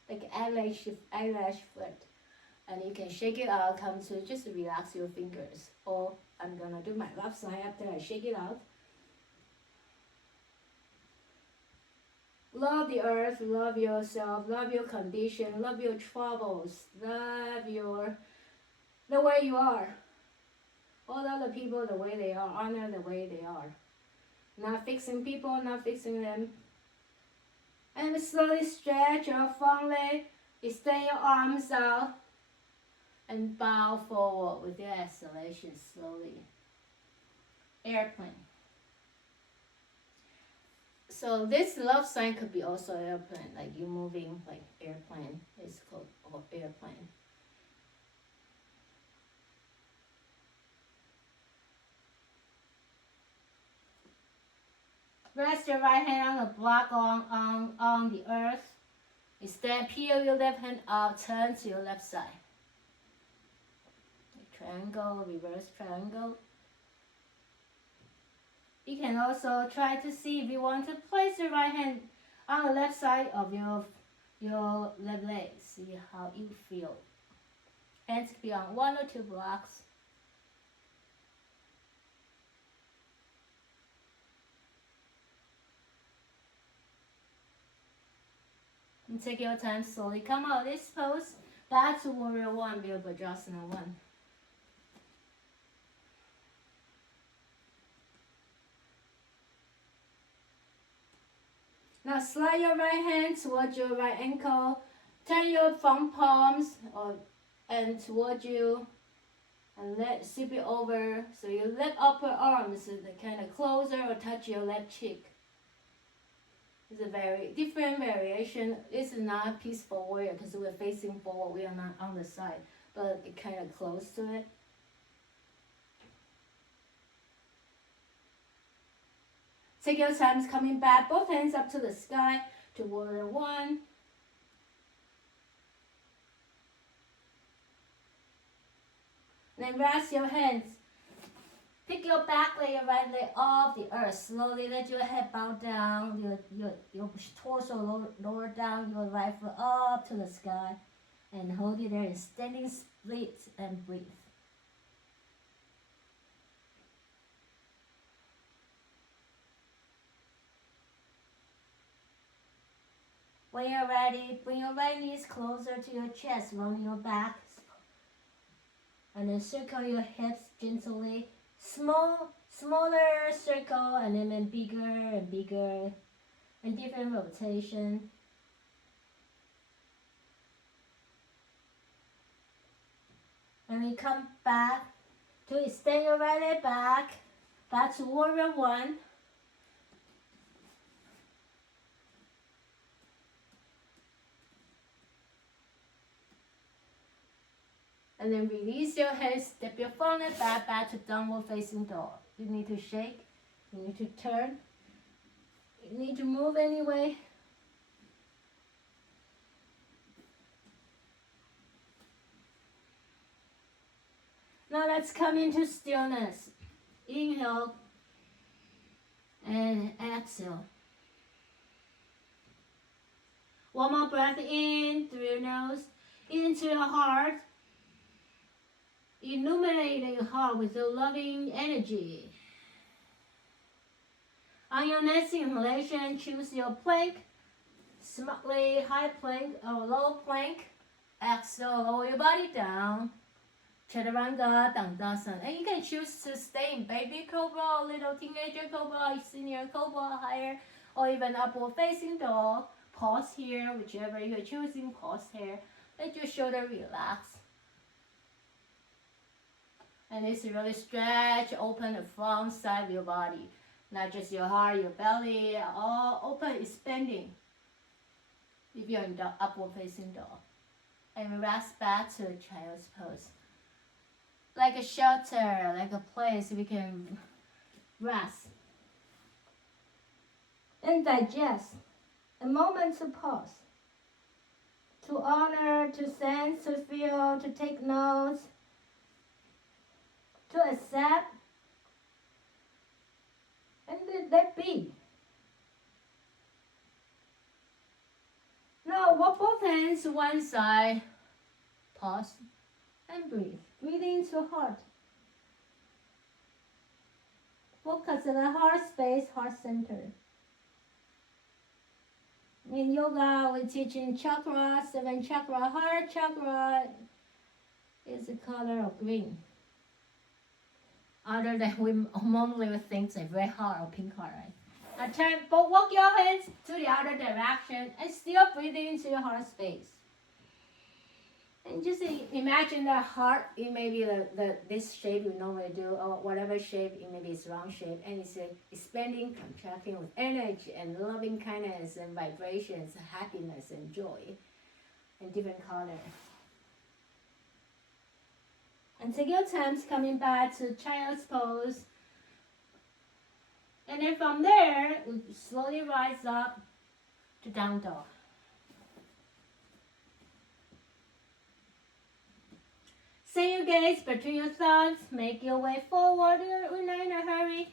like eyelash flirt. And you can shake it out, come to just relax your fingers. Or I'm gonna do my left side after I shake it out. Love the earth, love yourself, love your condition, love your troubles, love the way you are. All other people the way they are, honor the way they are. Not fixing people, not fixing them. And slowly stretch your front leg, extend your arms out, and bow forward with your exhalation slowly. Airplane. So this love sign could be also airplane, like you moving like airplane. It's called airplane. Rest your right hand on the block on the earth. Instead, peel your left hand out, turn to your left side. Triangle, reverse triangle. You can also try to see if you want to place your right hand on the left side of your left leg. See how you feel. Hands can be on 1 or 2 blocks. And take your time, slowly come out of this pose. Back to warrior one, Vajrasana one. Now slide your right hand towards your right ankle. Turn your front palms and towards you, and sweep it over. So your left upper arm is kind of closer or touch your left cheek. It's a very different variation. This is not peaceful warrior because we're facing forward. We are not on the side, but it kind of close to it. Take your time coming back, both hands up to the sky to warrior one. Then rest your hands. Pick your back leg, your right leg off the earth. Slowly let your head bow down, your torso lower down, your right foot up to the sky. And hold it there in standing split and breathe. When you're ready, bring your right knees closer to your chest, round your back. And then circle your hips gently. Smaller circle, and then bigger and bigger. And different rotation. And we come back to extend your right leg back to warrior one. And then release your head, step your front leg back to downward facing dog. You need to shake, you need to turn, you need to move anyway. Now let's come into stillness. Inhale and exhale. One more breath in through your nose, into your heart. Illuminating your heart with your loving energy. On your next inhalation, choose your plank, smartly high plank or low plank. Exhale, lower your body down. Chaturanga Dandasana. And you can choose to stay in baby cobra, little teenager cobra, senior cobra, higher, or even upward facing dog. Pause here, whichever you're choosing, pause here. Let your shoulder relax. And this really stretch, open the front side of your body. Not just your heart, your belly, all open, expanding. If you're in the upward facing dog. And rest back to a child's pose. Like a shelter, like a place we can rest. And digest. A moment to pause. to honor, to sense, to feel, to take notes, to accept, and let be. Now walk both hands to one side, pause, and breathe. Breathe into heart. Focus on the heart space, heart center. In yoga, we're teaching chakra, 7 chakra. Heart chakra is the color of green. Other than we normally would think it's a red heart or pink heart, right? Now turn, but walk your hands to the other direction and still breathing into your heart space. And just imagine the heart, it may be this shape you normally do, or whatever shape, it may be its round shape, and it's expanding, contracting with energy and loving kindness and vibrations, happiness and joy, in different colors. And take your time coming back to child's pose. And then from there, we slowly rise up to down dog. Send your gaze between your thumbs, make your way forward, we're not in a hurry.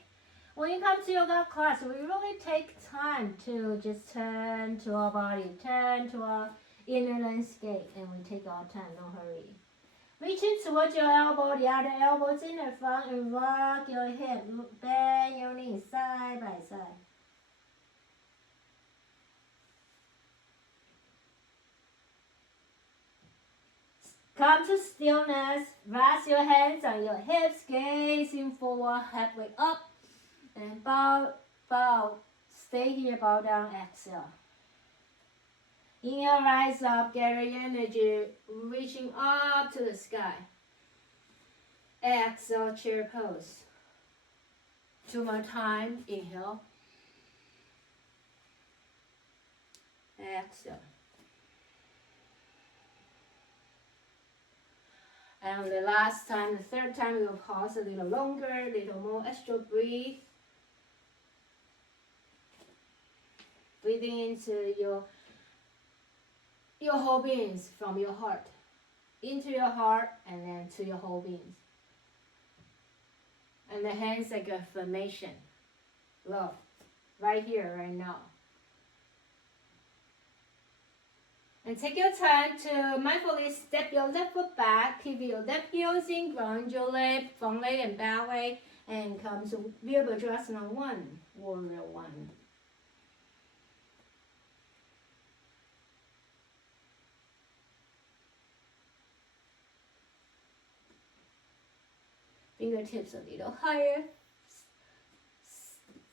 When you come to yoga class, we really take time to just turn to our body, turn to our inner landscape, and we take our time, no hurry. Reaching towards your elbow, the other elbow's in the front, and rock your hip, bend your knees side by side. Come to stillness, rest your hands on your hips, gazing forward, halfway up, and bow, stay here, bow down, exhale. Inhale, rise up, gather your energy, reaching up to the sky. Exhale, chair pose. 2 more times, inhale. Exhale. And the last time, the third time, we will pause a little longer, a little more extra breathe. Breathing into your whole beings from your heart. Into your heart and then to your whole beings. And the hands like affirmation. Love. Right here, right now. And take your time to mindfully step your left foot back, pivot your left heels in, ground your leg, front leg and back leg, and come to Virabhadrasana 1, Warrior 1. Fingertips a little higher,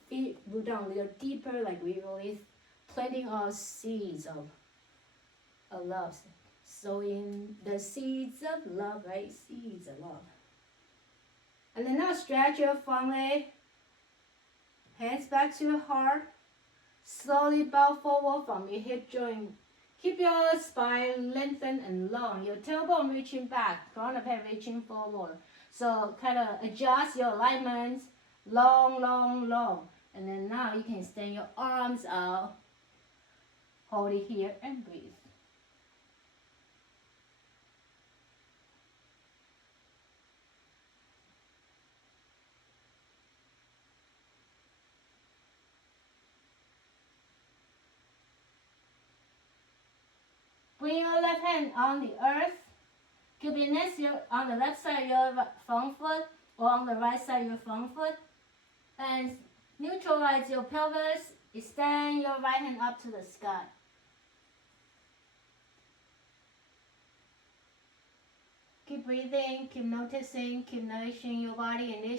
feet Bhoodan a little deeper, like we really planting our seeds of love, sowing the seeds of love, right? Seeds of love. And then now stretch your front leg, hands back to your heart. Slowly bow forward from your hip joint. Keep your spine lengthened and long. Your tailbone reaching back, crown of head reaching forward. So kind of adjust your alignment, long, long, long. And then now you can extend your arms out, hold it here and breathe. Bring your left hand on the earth. Keep it next on the left side of your front foot or on the right side of your front foot. And neutralize your pelvis. Extend your right hand up to the sky. Keep breathing, keep noticing, keep nourishing your body. And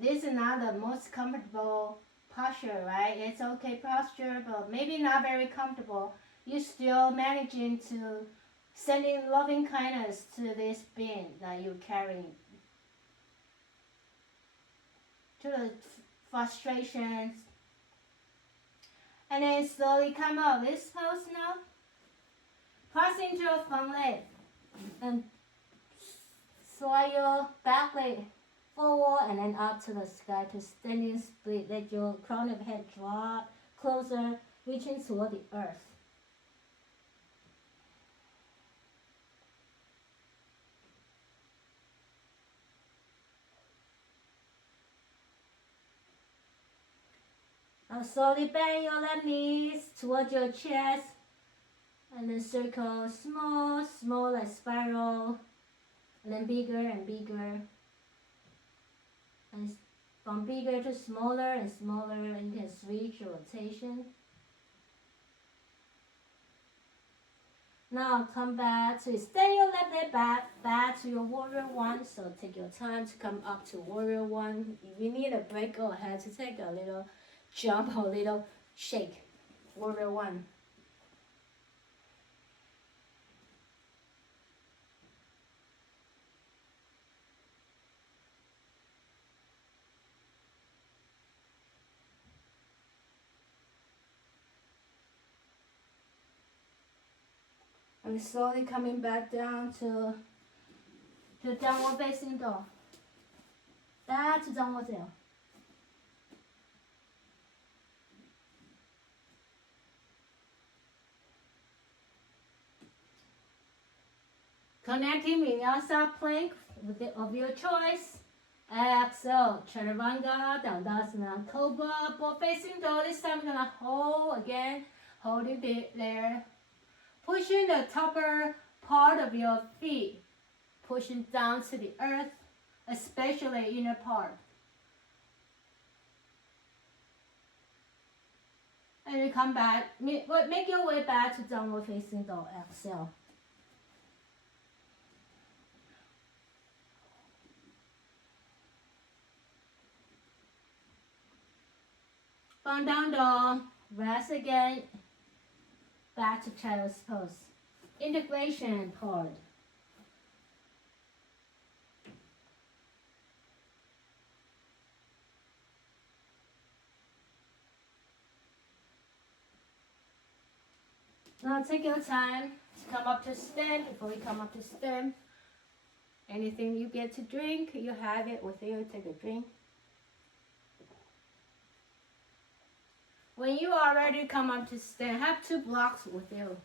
this is not the most comfortable posture, right? It's okay posture, but maybe not very comfortable. You're still managing to sending loving kindness to this being that you're carrying. To the frustrations. And then slowly come out. This pose now. Press into your front leg. And slide your back leg forward and then up to the sky to standing split. Let your crown of head drop closer, reaching toward the earth. Now slowly bend your left knees towards your chest. And then circle small, small like spiral. And then bigger and bigger. And from bigger to smaller and smaller, and you can switch your rotation. Now come back to extend your left leg back to your warrior one. So take your time to come up to warrior one. If you need a break, go ahead to take a little jump or little shake. Warrior one. And slowly coming back down to downward facing dog. Back to downward dog. Connecting vinyasa plank of your choice. Exhale, chaturanga, dandasana, cobra, both facing dog. This time we're gonna hold again. Hold it there. Pushing the upper part of your feet, pushing down to the earth, especially inner part. And you come back, make your way back to downward facing dog. Exhale. From down dog, rest again. Back to child's pose. Integration part. Now take your time to come up to stand. Before you come up to stand, anything you get to drink, you have it with you. Take a drink. When you are ready to come up to stand, have 2 blocks with you.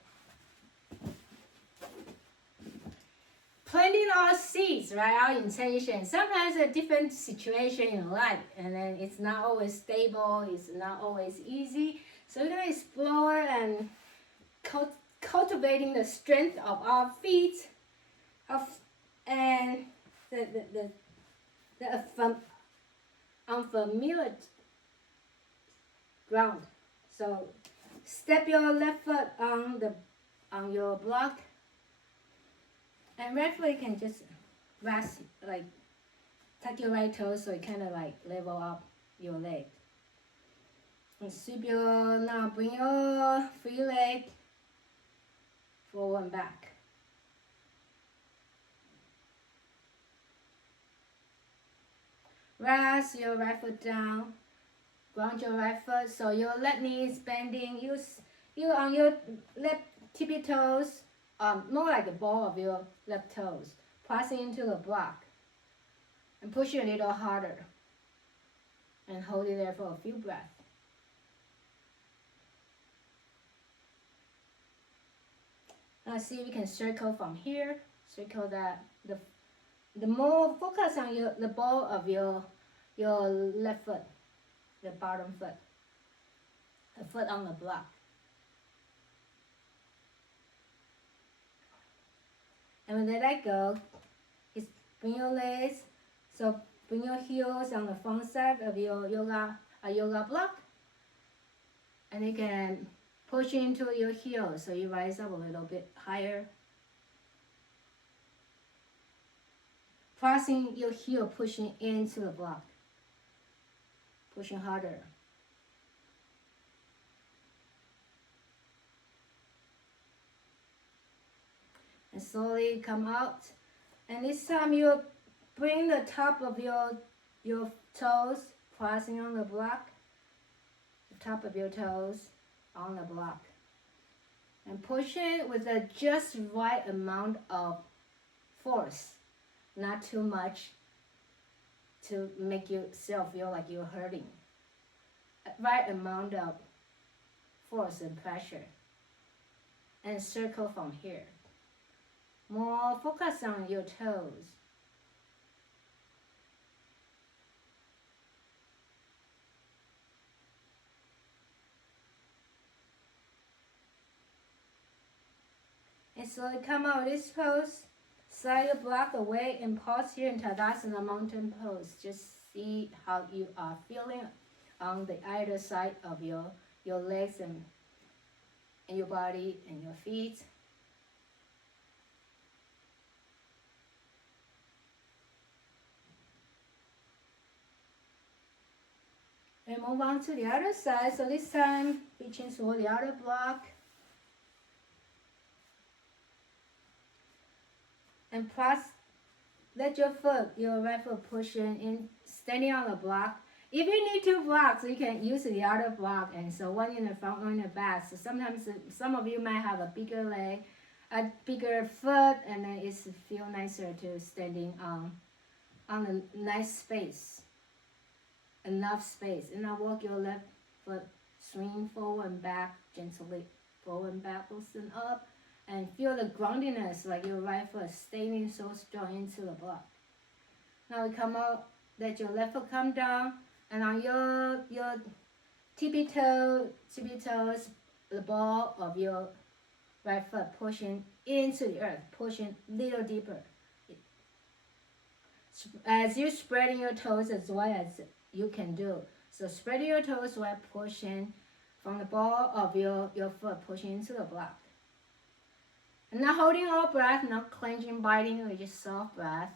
Planting our seeds, right? Our intention. Sometimes a different situation in life, and then it's not always stable. It's not always easy. So we're gonna explore and cultivating the strength of our feet, and the unfamiliar ground. So step your left foot on your block, and right foot you can just rest, like tuck your right toe so it kind of like level up your leg. And sweep now bring your free leg forward and back. Rest your right foot down. Ground your right foot so your left knee is bending. You on your left tippy toes, more like the ball of your left toes, pressing into the block, and push it a little harder, and hold it there for a few breaths. Now see if you can circle from here. Circle that the more focus on the ball of your left foot. The bottom foot, the foot on the block. And when they let go, just bring your legs, so bring your heels on the front side of your yoga block, and you can push into your heels so you rise up a little bit higher. Pressing your heel, pushing into the block. Pushing harder. And slowly come out. And this time you bring the top of your toes, pressing on the block. The top of your toes on the block. And push it with a just right amount of force. Not too much to make yourself feel like you're hurting. Right amount of force and pressure. And circle from here. More focus on your toes. And slowly come out of this pose. Slide your block away and pause here in Tadasana mountain pose. Just see how you are feeling on the either side of your legs and your body and your feet. And move on to the other side. So this time, reaching toward the other block. And plus, let your foot, your right foot push in, standing on the block. If you need two blocks, you can use the other block. And so one in the front, one in the back. So sometimes some of you might have a bigger leg, a bigger foot, and then it feel nicer to standing on a nice space. Enough space. And now walk your left foot, swing forward and back, gently forward and back, loosen up, and feel the groundiness, like your right foot staying so strong into the block. Now we come out, let your left foot come down, and on your tippy toes, the ball of your right foot pushing into the earth, pushing a little deeper. As you spreading your toes as well as you can do. So spread your toes while pushing from the ball of your foot, pushing into the block. And not holding our breath, not clenching, biting, or just soft breath.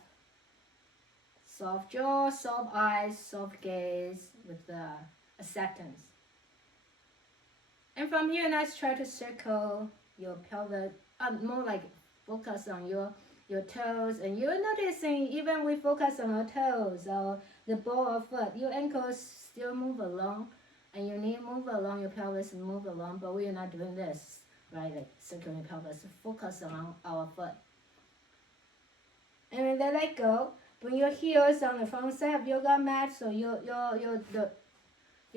Soft jaw, soft eyes, soft gaze with the acceptance. And from here, let's try to circle your pelvis, more like focus on your toes. And you're noticing even we focus on our toes or the ball of foot, your ankles still move along and your knee move along, your pelvis move along, but we are not doing this, right? Like circling pelvis, focus on our foot. And then let go. Bring your heels on the front side of yoga mat, so your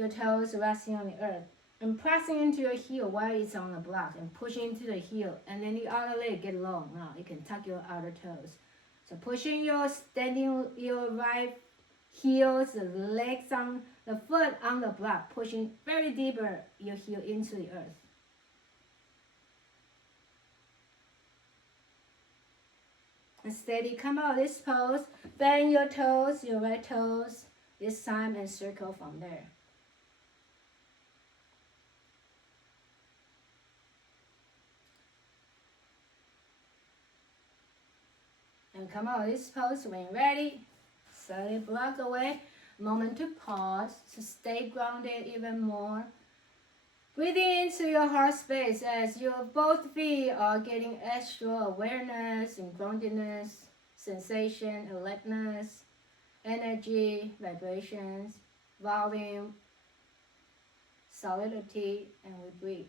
toes resting on the earth. And pressing into your heel while it's on the block and pushing into the heel. And then the other leg get long. Now you can tuck your outer toes. So pushing standing your right heels, the legs on the foot on the block, pushing very deeper your heel into the earth. And steady, come out of this pose, bend your toes, your right toes, this time, and circle from there. And come out of this pose when ready. Slowly block away. Moment to pause, to stay grounded even more. Breathing into your heart space as your both feet are getting extra awareness and groundedness, sensation, alertness, energy, vibrations, volume, solidity, and we breathe.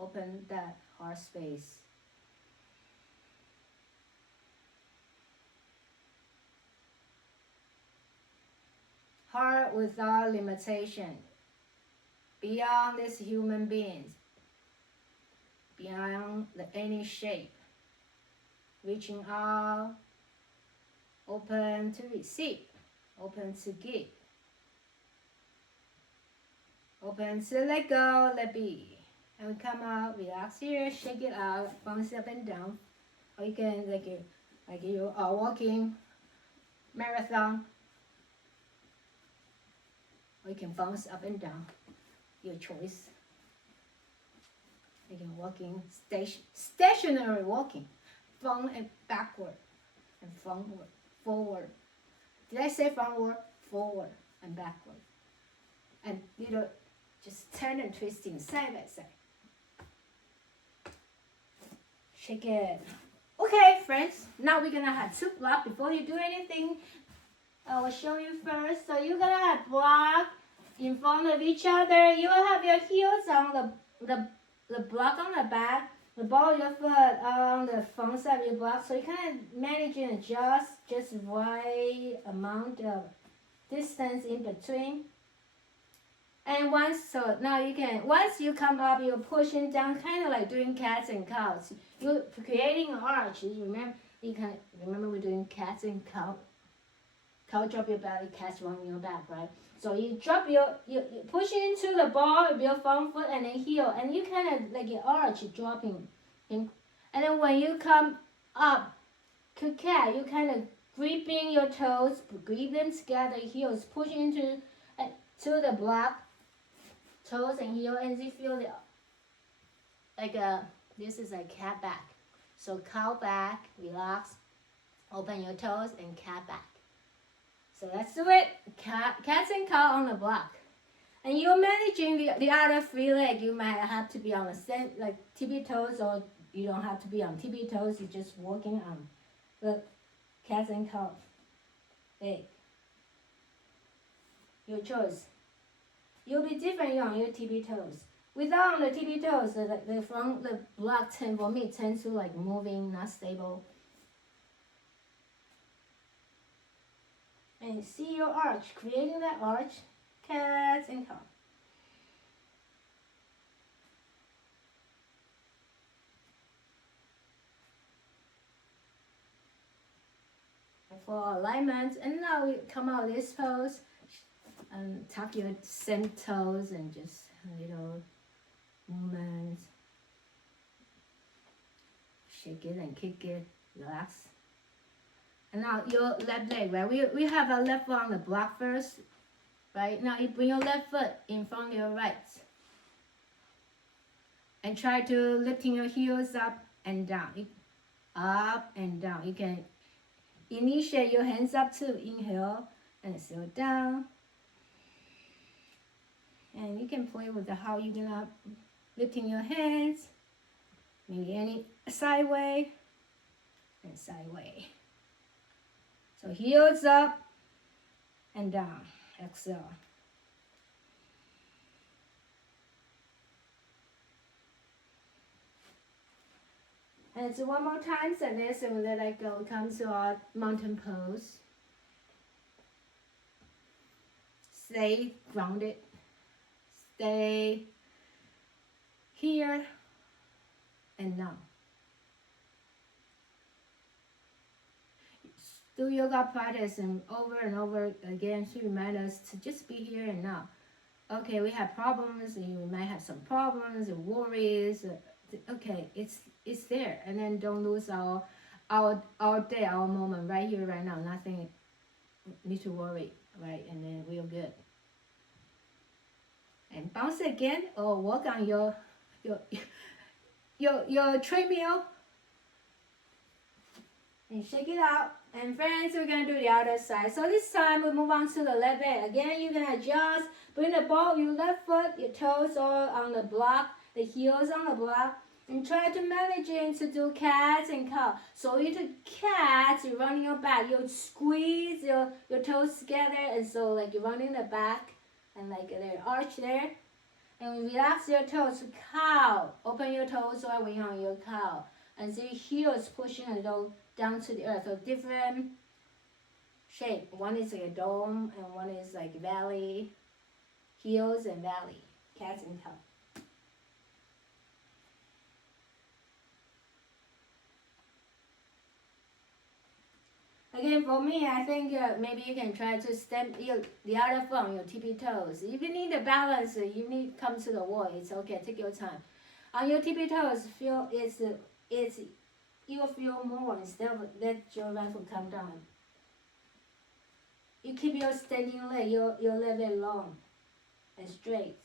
Open that heart space. Heart without limitation. Beyond these human beings, beyond any shape, reaching out, open to receive, open to give, open to let go, let be. And we come out, relax here, shake it out, bounce up and down. Or you can, like you are walking marathon, or you can bounce up and down. Your choice. You can walking stationary walking, front and backward, and forward. Did I say forward? Forward and backward, and little just turn and twisting side by side. Shake it. Okay, friends. Now we're gonna have two blocks. Before you do anything, I will show you first. So you're gonna have block in front of each other. You will have your heels on the block on the back, the ball of your foot on the front side of your block. So you kind of manage and adjust just right amount of distance in between. And once you come up, you're pushing down, kind of like doing cats and cows. You're creating an arch. Remember we're doing cats and cow. Cow drop your belly, cats on your back, right? So you drop you push into the ball of your front foot and then heel, and you kind of like your arch dropping. And then when you come up to cat, you kind of gripping your toes, grip them together, heels push into to the block, toes and heel, and you feel the like a this is a cat back. So cow back, relax, open your toes and cat back. So let's do it. Cats and cow on the block. And you're managing the other free leg. You might have to be on the same like tippy toes, or you don't have to be on tippy toes. You're just walking on the cats and cow leg. Your choice. You'll be different on your tippy toes. Without on the tippy toes, the front the block for me tends to like moving, not stable. And see your arch, creating that arch, cats and cow. And for alignment, and now we come out this pose, and tuck your same toes and just a little movement. Shake it and kick it, relax. And now your left leg, right? We have a left foot on the block first, right? Now you bring your left foot in front of your right. And try to lifting your heels up and down. Up and down. You can initiate your hands up to inhale and slow down. And you can play with how you're gonna lifting your hands. Maybe any sideway and sideway. So heels up and down. Exhale. And so one more time, so this, and let it go. Come to our mountain pose. Stay grounded. Stay here and now. Do yoga practice and over again to remind us to just be here and now. Okay, we have problems, you might have some problems and worries. Okay, it's there, and then don't lose our day, our moment right here, right now. Nothing need to worry, right? And then we're good. And bounce again, or walk on your treadmill, and shake it out. And friends, we're gonna do the other side. So this time we move on to the left leg. Again, you're gonna adjust, bring the ball, your left foot, your toes all on the block, the heels on the block, and try to manage it to do cats and cow. So you do cats, you're running your back, you squeeze your toes together, and so like you're running the back, and like the arch there. And relax your toes, cow. Open your toes while we're on your cow. And so your heels pushing a little down to the earth. So different shape. One is like a dome, and one is like valley. Heels and valley. Cats and cow. Again, for me, I think maybe you can try to stamp the other foot on your tippy toes. If you need the balance, you need to come to the wall. It's okay. Take your time. On your tippy toes, feel you'll feel more instead of let your right foot come down. You keep your standing leg, your leg very long and straight.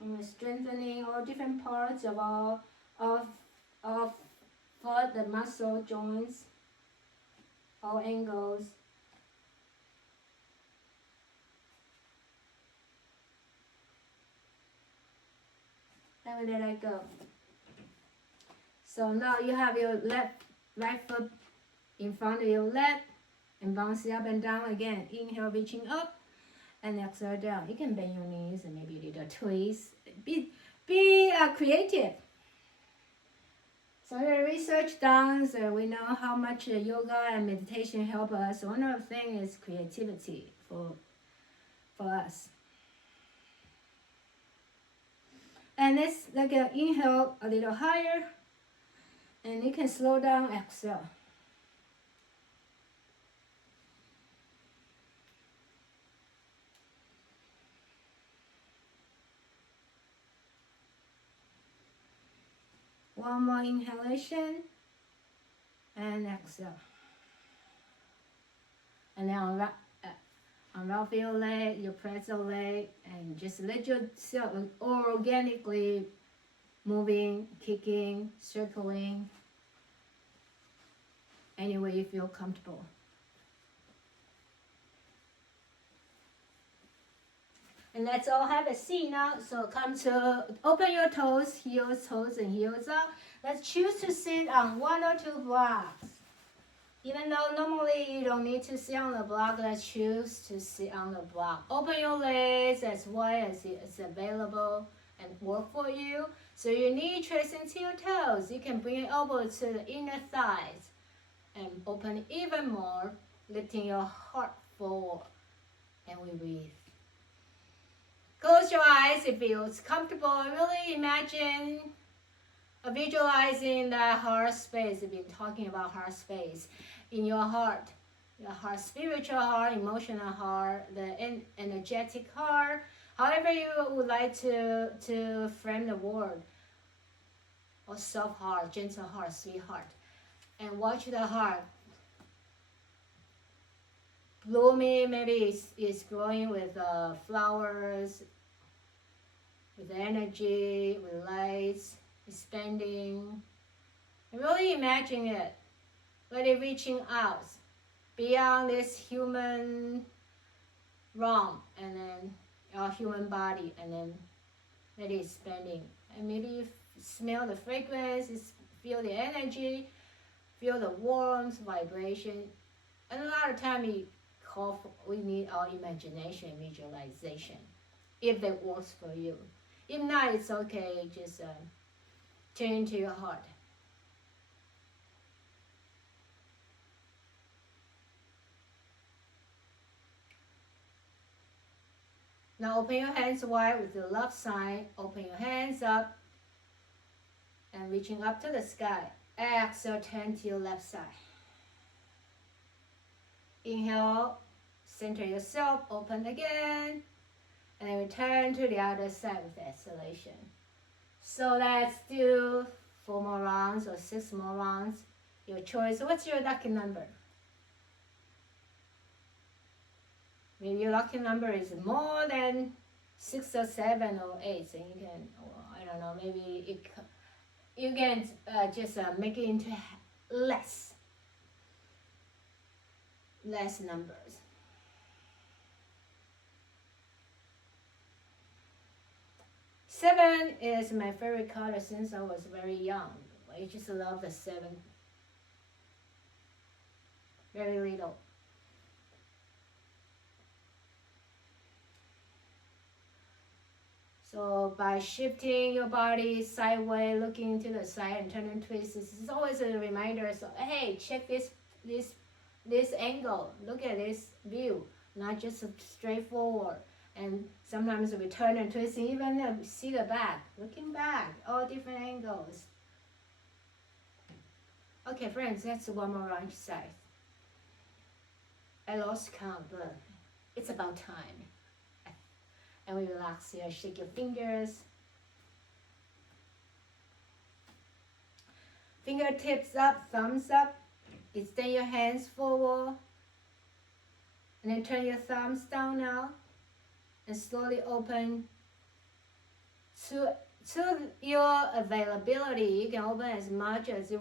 And we're strengthening all different parts of foot, the muscle joints, all angles. And we let it go. So now you have your right foot in front of your leg, and bounce it up and down again. Inhale, reaching up, and exhale down. You can bend your knees and maybe a little twist. Be creative. So the research done, so we know how much yoga and meditation help us. One of the things is creativity for us. And let's like inhale a little higher, and you can slow down, exhale. One more inhalation and exhale. And then unwrap your leg, your pretzel leg, and just let yourself organically moving, kicking, circling, any way you feel comfortable. And let's all have a seat now. So come to open your toes and heels up. Let's choose to sit on 1 or 2 blocks. Even though normally you don't need to sit on the block, let's choose to sit on the block. Open your legs as wide as it's available and work for you. So your knee tracing to your toes. You can bring your elbow to the inner thighs and open even more, lifting your heart forward. And we breathe. Close your eyes if it feels comfortable. Really imagine visualizing that heart space. We've been talking about heart space in your heart spiritual heart, emotional heart, the energetic heart, however you would like to frame the word, or soft heart, gentle heart, sweet heart. And watch the heart blooming. Maybe it's growing with flowers, with energy, with lights, expanding. Really imagine it. Let it reaching out beyond this human realm, and then our human body, and then let it expanding. And maybe you smell the fragrance, feel the energy, feel the warmth, vibration. And a lot of time we need our imagination, visualization, if that works for you. If not, it's okay. Just turn to your heart. Now open your hands wide with the left side. Open your hands up and reaching up to the sky. Exhale, turn to your left side. Inhale, center yourself, open again. And then return to the other side with exhalation. So let's do 4 more rounds or 6 more rounds. Your choice. What's your lucky number? Maybe your lucky number is more than 6 or 7 or 8. So you can, I don't know, maybe you can just make it into less numbers. Seven is my favorite color since I was very young. I just love the 7. Very little. So by shifting your body sideways, looking to the side and turn and twist, this is always a reminder. So hey, check this angle. Look at this view, not just straightforward. And sometimes we turn and twist, and even see the back, looking back, all different angles. Okay, friends, that's 1 more round exercise. I lost count, but it's about time. And we relax here, shake your fingers. Fingertips up, thumbs up. Extend your hands forward. And then turn your thumbs down now. And slowly open to your availability. You can open as much as you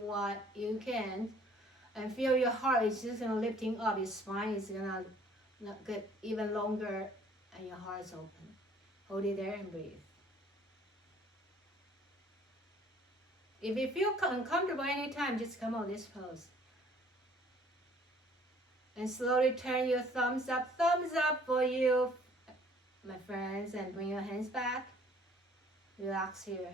can. And feel your heart is just lifting up. Your spine is gonna get even longer. And your heart is open. Hold it there and breathe. If you feel uncomfortable anytime, just come on this pose. And slowly turn your thumbs up for you, my friends, and bring your hands back. Relax here.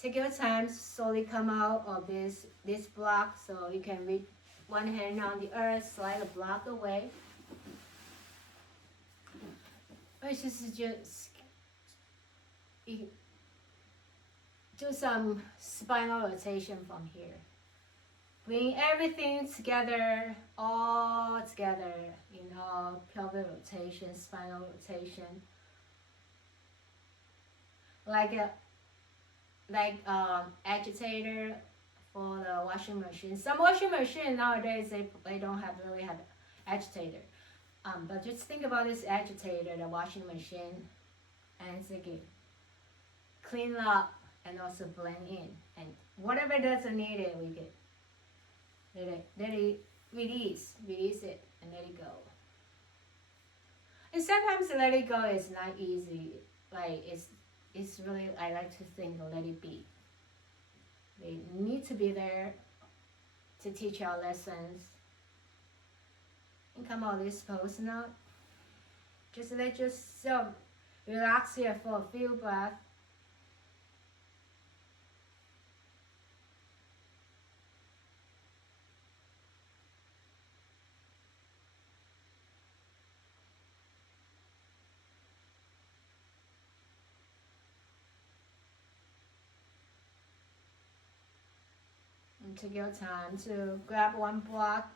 Take your time, slowly come out of this block, so you can reach one hand on the earth, slide the block away. Which is just do some spinal rotation from here. Bring everything together, all together, pelvic rotation, spinal rotation. Like like agitator for the washing machine. Some washing machine nowadays they don't really have agitator. But just think about this agitator, the washing machine, and it's like clean up and also blend in. And whatever doesn't need it, we get let it release it and let it go. And sometimes let it go is not easy. Like it's really, I like to think let it be. They need to be there to teach our lessons. And come out this pose now. Just let yourself relax here for a few breaths. Take your time to grab one block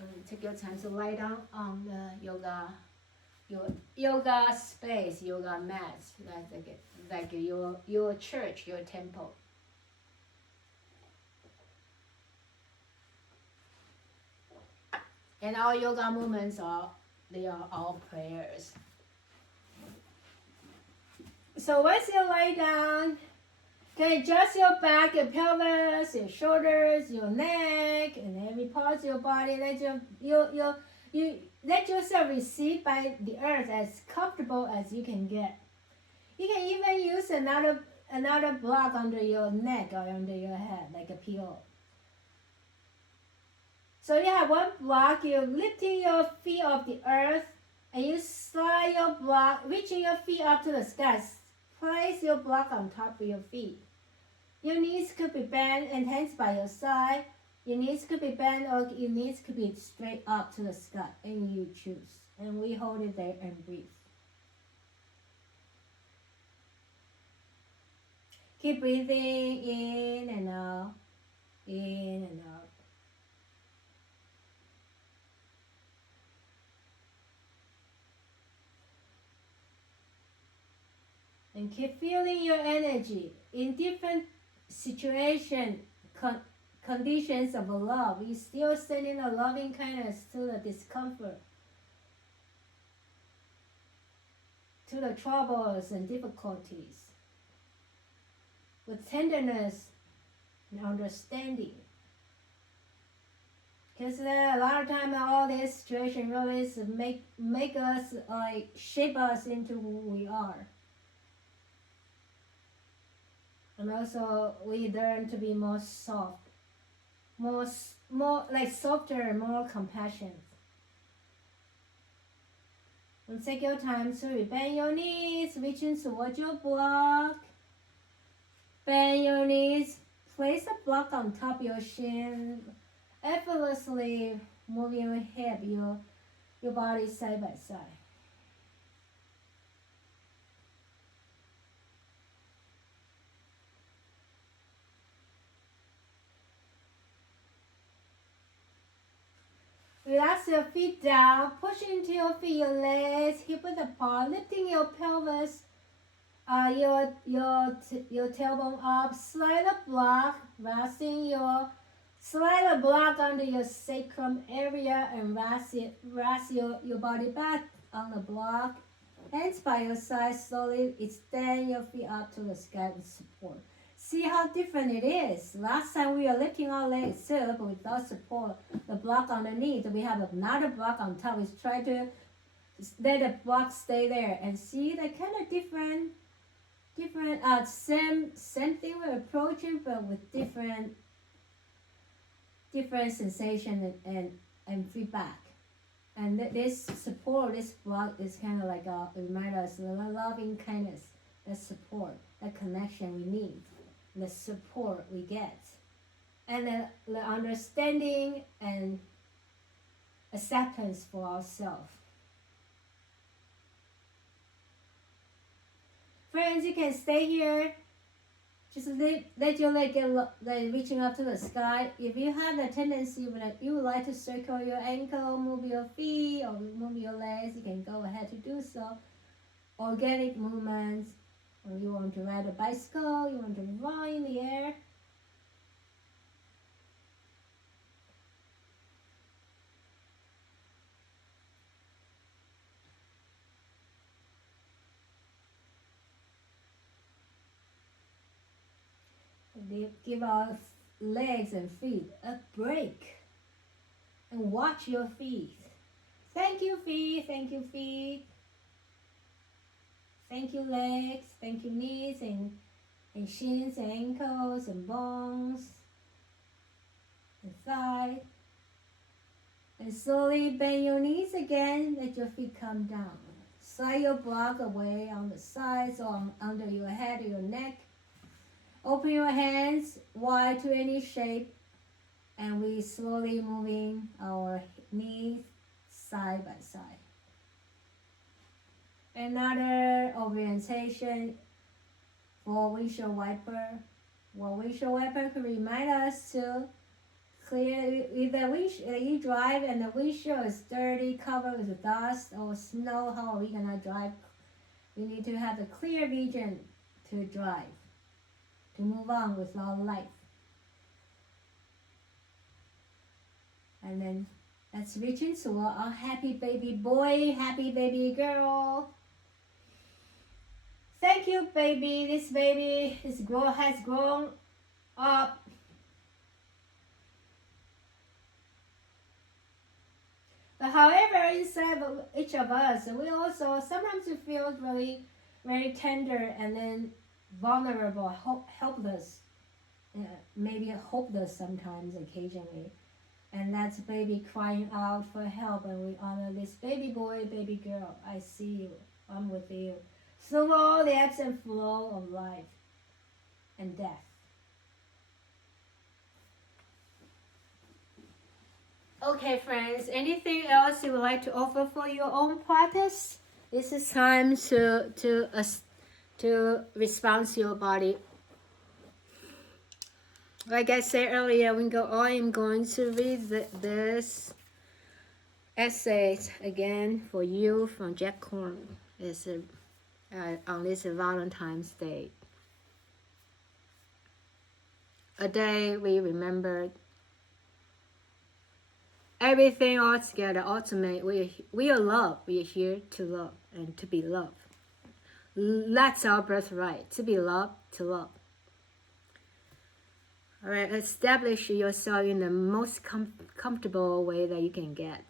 and take your time to lie down on the yoga space, yoga mat. That's like your church, your temple. And our yoga movements are all prayers. So once you lie down, okay, adjust your back, your pelvis, your shoulders, your neck, and every part of your body. Let yourself receive by the earth as comfortable as you can get. You can even use another block under your neck or under your head, like a pillow. So you have one block, you're lifting your feet off the earth, and you slide your block, reaching your feet up to the sky. Place your block on top of your feet. Your knees could be bent and hands by your side. Your knees could be bent or your knees could be straight up to the sky, and you choose. And we hold it there and breathe. Keep breathing in and out, in and out. And keep feeling your energy in different situations, conditions of love. You're still sending a loving kindness to the discomfort, to the troubles and difficulties, with tenderness and understanding. Because a lot of times all this situation really is make us, like, shape us into who we are. And also we learn to be more soft, more like softer, more compassionate. And take your time to bend your knees, reaching towards your block. Bend your knees, place the block on top of your shin, effortlessly moving your hip, your body side by side. Relax your feet down, push into your feet, your legs hip width apart, lifting your pelvis, your tailbone up, slide the block, slide the block under your sacrum area and rest your body back on the block. Hands by your side, slowly extend your feet up to the sky with support. See how different it is. Last time we were lifting our legs up without support, the block underneath. We have another block on top. We try to let the block stay there and see the kind of different same thing we're approaching, but with different sensation and feedback. And this support, this block is kind of like remind us of the loving kindness, the support, the connection we need, the support we get, and the understanding and acceptance for ourselves. Friends, you can stay here. Just let your leg get like reaching up to the sky. If you have the tendency that you would like to circle your ankle, move your feet, or move your legs, you can go ahead to do so. Organic movements, Or you want to ride a bicycle, you want to run in the air. Give our legs and feet a break. And watch your feet. Thank you, feet. Thank you, feet. Thank you, legs. Thank you, knees and shins and ankles and bones and thighs. And slowly bend your knees again. Let your feet come down. Slide your block away on the sides or under your head or your neck. Open your hands wide to any shape, and we slowly moving our knees side by side. Another orientation for windshield wiper. Well, windshield wiper could remind us to clear if you drive and the windshield is dirty, covered with dust or snow. How are we gonna drive? We need to have a clear vision to drive, to move on with our life. And then let's reach into our happy baby boy, happy baby girl. Thank you, baby. This baby has grown up. But however, inside of each of us, we also sometimes feel really very tender and then vulnerable, helpless, maybe hopeless sometimes, occasionally. And that's baby crying out for help, and we honor this baby boy, baby girl. I see you. I'm with you. Through all the ebbs and flow of life and death. Okay, friends, anything else you would like to offer for your own practice? This is time to respond to your body. Like I said earlier, I am going to read this essay again for you from Jack Korn. It's on this Valentine's Day. A day we remembered everything all together. Ultimate, we are love. We are here to love and to be loved. That's our birthright, to be loved, to love. All right, establish yourself in the most comfortable way that you can get.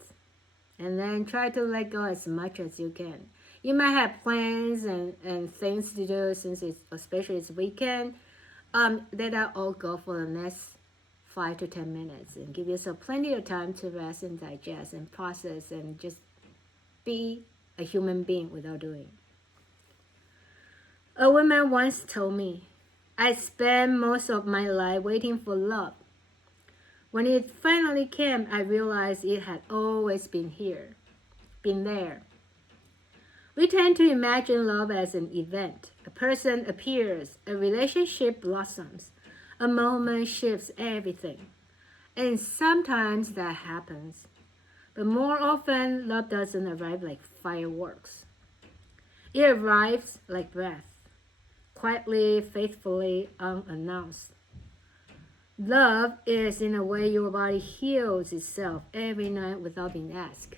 And then try to let go as much as you can. You might have plans and things to do since especially it's weekend. Let that all go for the next 5 to 10 minutes and give yourself plenty of time to rest and digest and process and just be a human being without doing. A woman once told me, I spent most of my life waiting for love. When it finally came, I realized it had always been there. We tend to imagine love as an event. A person appears, a relationship blossoms, a moment shifts everything. And sometimes that happens. But more often, love doesn't arrive like fireworks. It arrives like breath, quietly, faithfully, unannounced. Love is in a way your body heals itself every night without being asked.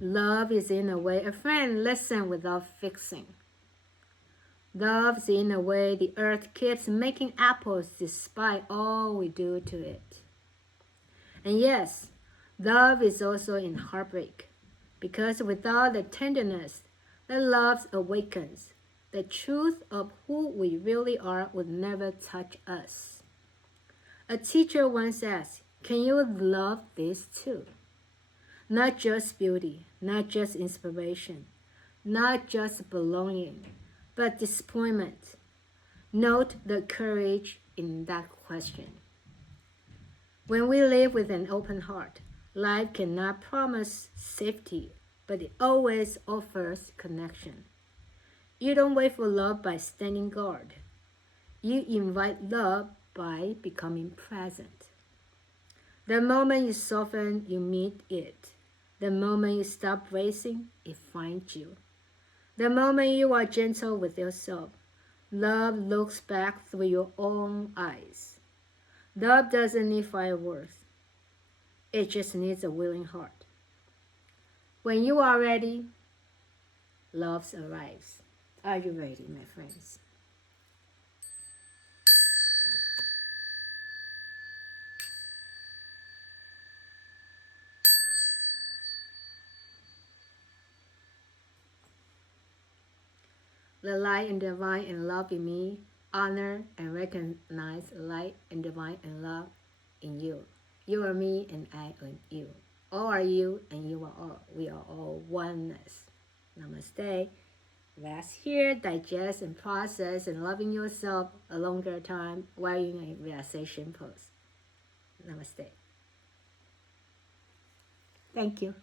Love is in a way a friend listens without fixing. Love is in a way the earth keeps making apples despite all we do to it. And yes, love is also in heartbreak, because without the tenderness that love awakens, the truth of who we really are would never touch us. A teacher once asked, can you love this too? Not just beauty, not just inspiration, not just belonging, but disappointment. Note the courage in that question. When we live with an open heart, life cannot promise safety, but it always offers connection. You don't wait for love by standing guard. You invite love by becoming present. The moment you soften, you meet it. The moment you stop racing, it finds you. The moment you are gentle with yourself, love looks back through your own eyes. Love doesn't need fireworks. It just needs a willing heart. When you are ready, love arrives. Are you ready, my friends? The light and divine and love in me honor and recognize light and divine and love in you. You are me and I am you. All are you and you are all. We are all oneness. Namaste. Rest here, digest and process and loving yourself a longer time while you're in a relaxation pose. Namaste. Thank you.